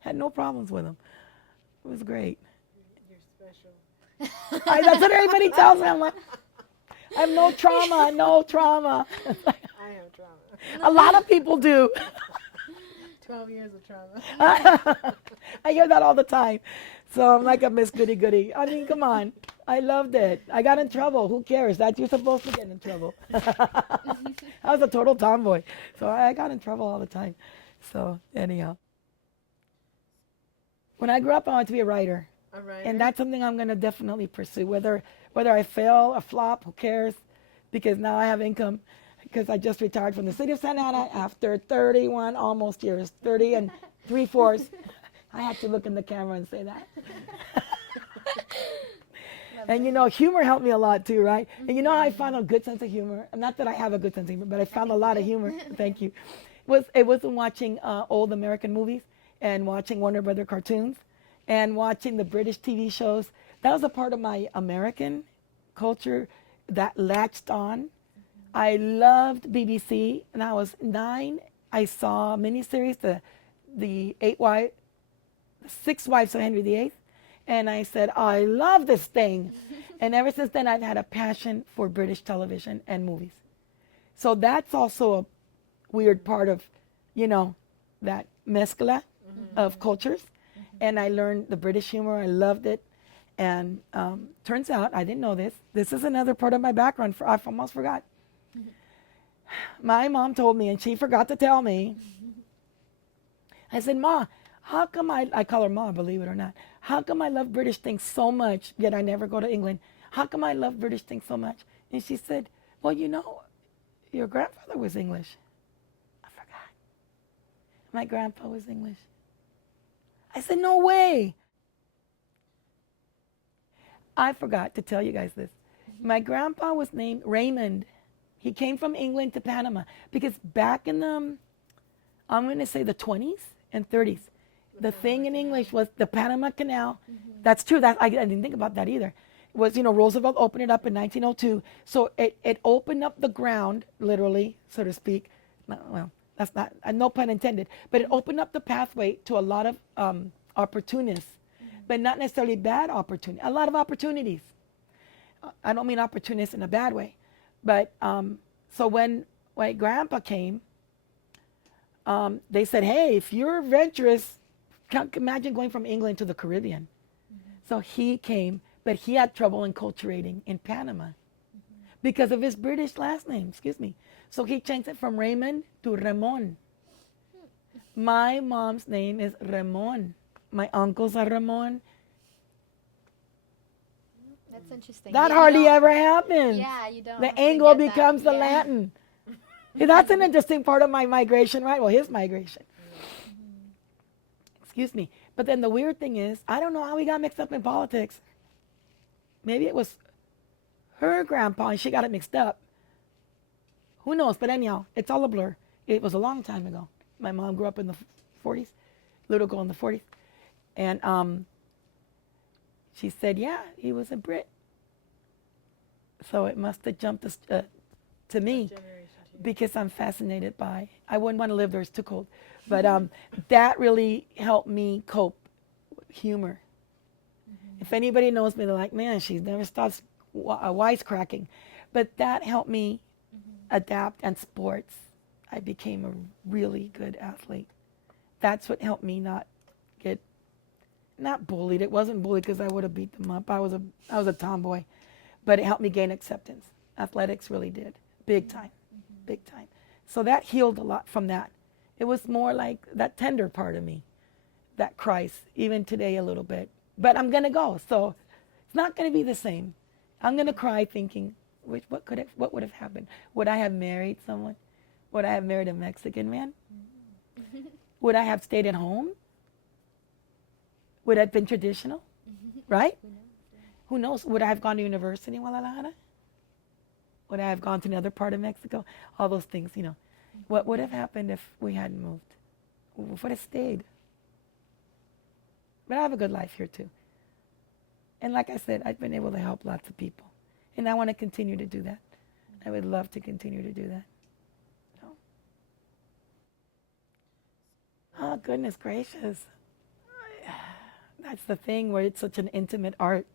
Had no problems with them. It was great. You're special. That's what everybody tells me. I'm like, I have no trauma. I have trauma. A lot of people do. 12 years of trauma. I hear that all the time. So I'm like a Miss Goody Goody. I mean, come on. I loved it. I got in trouble. Who cares? That you're supposed to get in trouble. I was a total tomboy. So I got in trouble all the time. So anyhow. When I grew up, I wanted to be a writer. A writer? And that's something I'm going to definitely pursue. Whether I fail or flop, who cares? Because now I have income. Because I just retired from the city of Santa Ana after 31 almost years. 30 and 3/4. I had to look in the camera and say that. And humor helped me a lot too, right? And I found a good sense of humor. Not that I have a good sense of humor, but I found a lot of humor. Thank you. It wasn't watching old American movies and watching Warner Brother cartoons and watching the British TV shows. That was a part of my American culture that latched on. I loved BBC. When I was 9, I saw a miniseries, the 6 Wives of Henry VIII, and I said, I love this thing. And ever since then, I've had a passion for British television and movies. So that's also a weird part of, that mezcla of cultures. And I learned the British humor. I loved it. And turns out, I didn't know this. This is another part of my background. I almost forgot. My mom told me, and she forgot to tell me. I said, Ma, how come I call her Ma, believe it or not. How come I love British things so much, yet I never go to England? How come I love British things so much? And she said, well, your grandfather was English. I forgot. My grandpa was English. I said, no way. I forgot to tell you guys this. My grandpa was named Raymond. He came from England to Panama because back in I'm going to say the 20s and 30s, the thing in English was the Panama Canal. That's true. I didn't think about that either. It was, Roosevelt opened it up in 1902. So it opened up the ground, literally, so to speak. Well, that's not, no pun intended, but it opened up the pathway to a lot of opportunists, but not necessarily bad opportunities, a lot of opportunities. I don't mean opportunists in a bad way. But so when my grandpa came, they said, hey, if you're adventurous, can't imagine going from England to the Caribbean. So he came, but he had trouble enculturating in Panama because of his British last name, excuse me. So he changed it from Raymond to Ramon. My mom's name is Ramon. My uncles are Ramon. That's interesting. That hardly ever happens. Yeah, you don't. The Anglo becomes the Latin. That's an interesting part of my migration, right? Well, his migration. Excuse me. But then the weird thing is, I don't know how we got mixed up in politics. Maybe it was her grandpa and she got it mixed up. Who knows? But anyhow, it's all a blur. It was a long time ago. My mom grew up in the 40s, little girl in the 40s. And she said, yeah, he was a Brit. So it must have jumped to me because I'm fascinated by, I wouldn't want to live there, it's too cold. But that really helped me cope with humor. If anybody knows me, they're like, man, she never stops wisecracking. But that helped me adapt, and sports. I became a really good athlete. That's what helped me not get, not bullied. It wasn't bullied because I would have beat them up. I was a tomboy. But it helped me gain acceptance. Athletics really did. Big time. Big time. So that healed a lot from that. It was more like that tender part of me that cries, even today a little bit. But I'm going to go. So it's not going to be the same. I'm going to cry thinking, what would have happened? Would I have married someone? Would I have married a Mexican man? Would I have stayed at home? Would I have been traditional? Right? Who knows? Would I have gone to university in Guadalajara? Would I have gone to another part of Mexico? All those things, What would have happened if we hadn't moved? What would have stayed? But I have a good life here too. And like I said, I've been able to help lots of people. And I want to continue to do that. I would love to continue to do that. So. Oh, goodness gracious. That's the thing where it's such an intimate art.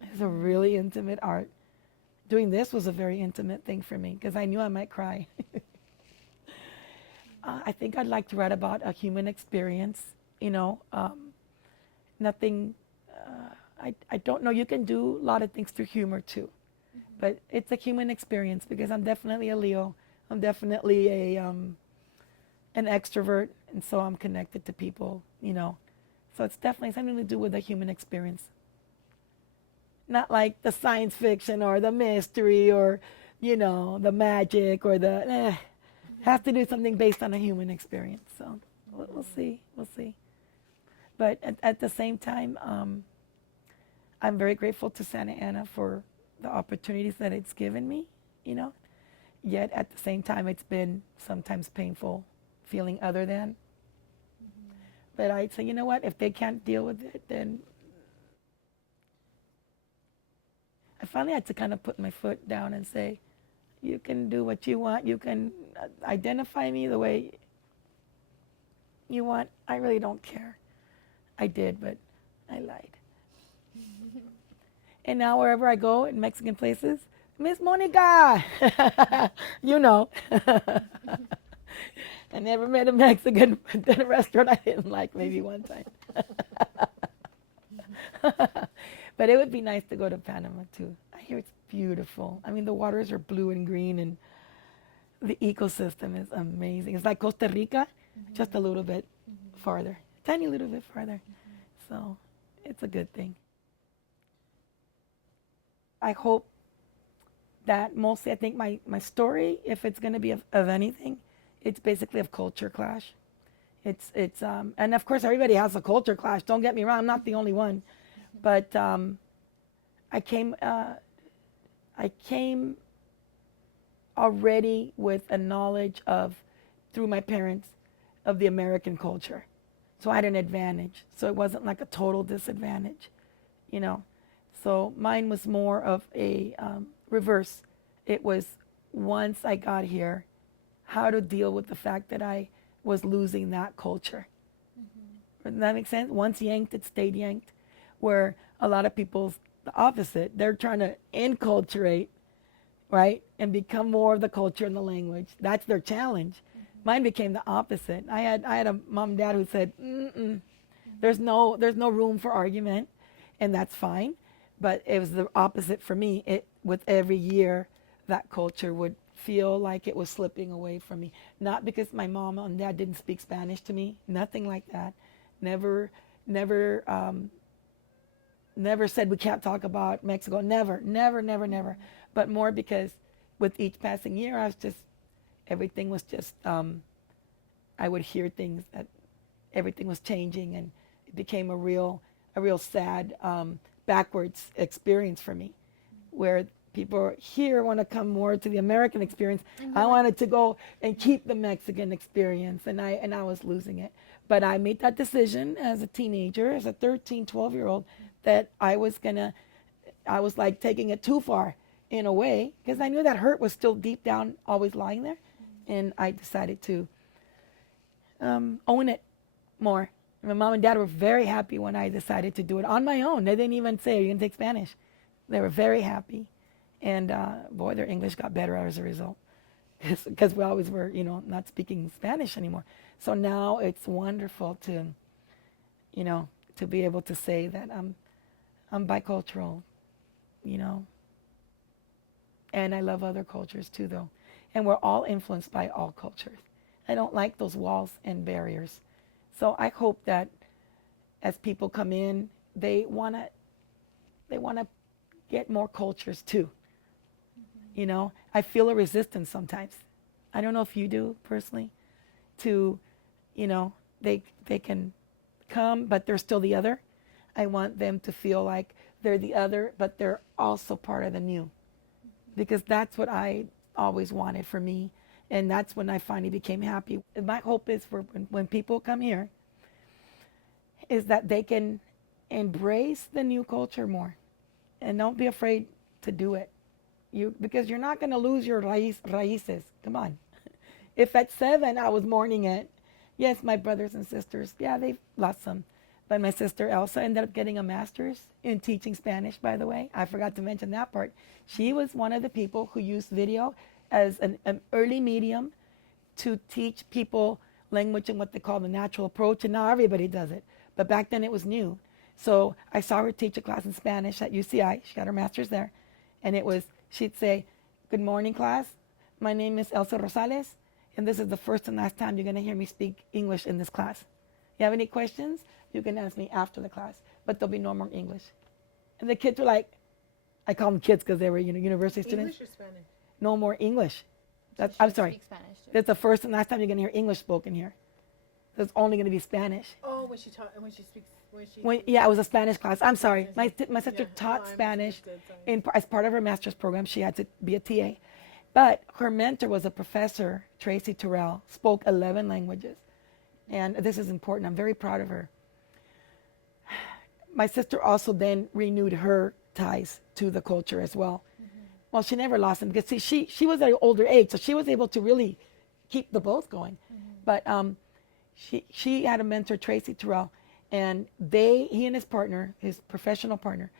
It's a really intimate art. Doing this was a very intimate thing for me because I knew I might cry. I think I'd like to write about a human experience, nothing, I don't know, you can do a lot of things through humor too, but it's a human experience because I'm definitely a Leo. I'm definitely an extrovert, and so I'm connected to people, So it's definitely something to do with the human experience. Not like the science fiction or the mystery or, the magic or the, has to do something based on a human experience. So we'll see. But at the same time, I'm very grateful to Santa Ana for the opportunities that it's given me, you know. Yet at the same time, it's been sometimes painful feeling other than. But I'd say, you know what, if they can't deal with it, then I finally had to kind of put my foot down and say, you can do what you want. You can identify me the way you want. I really don't care. I did, but I lied. And now wherever I go in Mexican places, Miss Monica, you know. I never met a Mexican at a restaurant I didn't like, maybe one time. But it would be nice to go to Panama too. I hear it's beautiful. I mean, the waters are blue and green, and the ecosystem is amazing. It's like Costa Rica, just a little bit farther, tiny little bit farther. So it's a good thing. I hope that mostly, I think my story, if it's going to be of anything, it's basically of culture clash. It's and of course everybody has a culture clash. Don't get me wrong, I'm not the only one, but I came already with a knowledge of, through my parents, of the American culture. So I had an advantage. So it wasn't like a total disadvantage, you know. So mine was more of a reverse. It was, once I got here, how to deal with the fact that I was losing that culture. Does that make sense? Once yanked, it stayed yanked. Where a lot of people's the opposite. They're trying to enculturate, right? And become more of the culture and the language. That's their challenge. Mine became the opposite. I had a mom and dad who said, there's no room for argument, and that's fine. But it was the opposite for me. With every year, that culture would feel like it was slipping away from me. Not because my mom and dad didn't speak Spanish to me, nothing like that. Never said we can't talk about Mexico. Never. But more because with each passing year, everything was just, I would hear things that everything was changing, and it became a real sad, backwards experience for me, where people here want to come more to the American experience. I wanted to go and keep the Mexican experience, and I was losing it. But I made that decision as a teenager, as a 13, 12-year-old, that I was like taking it too far in a way, because I knew that hurt was still deep down, always lying there. And I decided to own it more. My mom and dad were very happy when I decided to do it on my own. They didn't even say, are you going to take Spanish? They were very happy. And boy, their English got better as a result, because we always were, not speaking Spanish anymore. So now it's wonderful to be able to say that I'm bicultural, and I love other cultures too, though. And we're all influenced by all cultures. I don't like those walls and barriers. So I hope that as people come in, they want to get more cultures too. I feel a resistance sometimes. I don't know if you do personally, to, they can come, but they're still the other. I want them to feel like they're the other, but they're also part of the new. Because that's what I always wanted for me. And that's when I finally became happy. And my hope is for when people come here, is that they can embrace the new culture more. And don't be afraid to do it. Because you're not going to lose your raíces. Come on. If at 7 I was mourning it, yes, my brothers and sisters, yeah, they've lost some. But my sister Elsa ended up getting a master's in teaching Spanish, by the way. I forgot to mention that part. She was one of the people who used video as an early medium to teach people language and what they call the natural approach. And now everybody does it. But back then it was new. So I saw her teach a class in Spanish at UCI. She got her master's there. And she'd say, good morning, class. My name is Elsa Rosales. And this is the first and last time you're going to hear me speak English in this class. You have any questions? You can ask me after the class, but there'll be no more English. And the kids were like, I call them kids because they were university students. English or Spanish? No more English. So I'm sorry. speak Spanish too. That's the first and last time you're going to hear English spoken here. There's only going to be Spanish. Oh, when she taught, when she speaks, when she. Yeah, it was a Spanish class. I'm sorry. My sister Yeah, taught no, I Spanish misunderstood, sorry. as part of her master's program. She had to be a TA. But her mentor was a professor, Tracy Terrell, spoke 11 languages. And this is important. I'm very proud of her. My sister also then renewed her ties to the culture as well. Well, she never lost them because see, she was at an older age, so she was able to really keep the both going. But she had a mentor, Tracy Terrell, and he and his partner, his professional partner,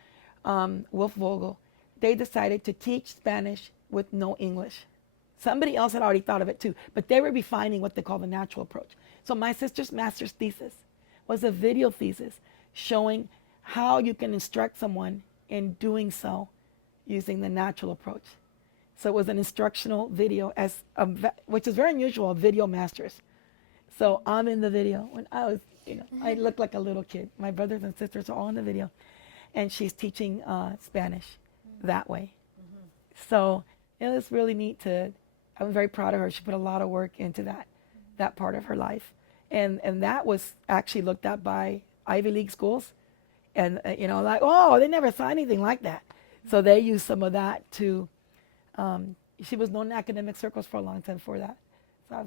Wolf Vogel, they decided to teach Spanish with no English. Somebody else had already thought of it too, but they were refining what they call the natural approach. So my sister's master's thesis was a video thesis showing how you can instruct someone in doing so using the natural approach. So it was an instructional video, which is very unusual, a video master's. So I'm in the video when I was, I looked like a little kid. My brothers and sisters are all in the video, and she's teaching Spanish that way. So it was really neat I'm very proud of her. She put a lot of work into that part of her life. And that was actually looked at by Ivy League schools. And, like, oh, they never saw anything like that. So they used some of that to, she was known in academic circles for a long time for that. So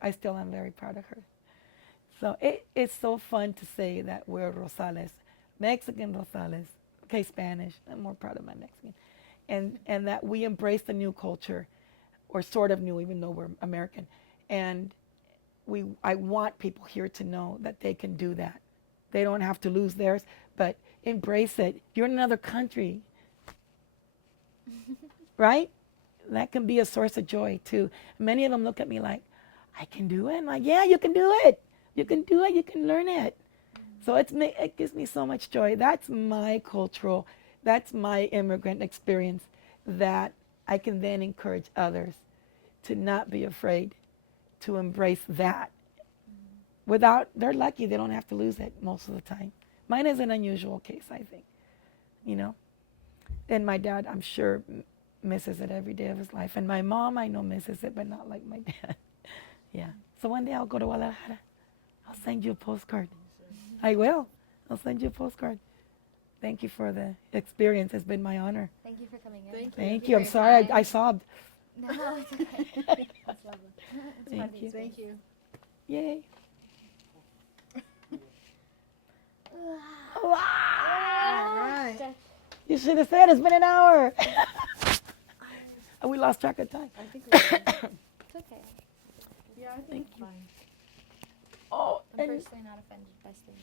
I still am very proud of her. So it's so fun to say that we're Rosales, Mexican Rosales, okay, Spanish. I'm more proud of my Mexican. And that we embrace the new culture, or sort of new, even though we're American. And I want people here to know that they can do that. They don't have to lose theirs, but embrace it. You're in another country, right? That can be a source of joy too. Many of them look at me like, I can do it. I'm like, yeah, you can do it. You can do it. You can learn it. So it gives me so much joy. That's my that's my immigrant experience that I can then encourage others to not be afraid to embrace that. They're lucky they don't have to lose it most of the time. Mine is an unusual case, I think, And my dad, I'm sure, misses it every day of his life. And my mom, I know, misses it, but not like my dad. Yeah. So one day I'll go to Guadalajara. I'll send you a postcard. I will. I'll send you a postcard. Thank you for the experience. It's been my honor. Thank you for coming in. Thank you. I'm sorry I sobbed. No, it's okay. That's lovely. It's Thank part of the you. experience. Thank you. Yay. All right. You should have said it's been an hour. We lost track of time. I think we're done. It's okay. Yeah, I think it's fine. Oh, I'm and, personally not offended by staying.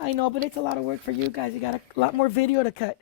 I know, but it's a lot of work for you guys. You got a lot more video to cut.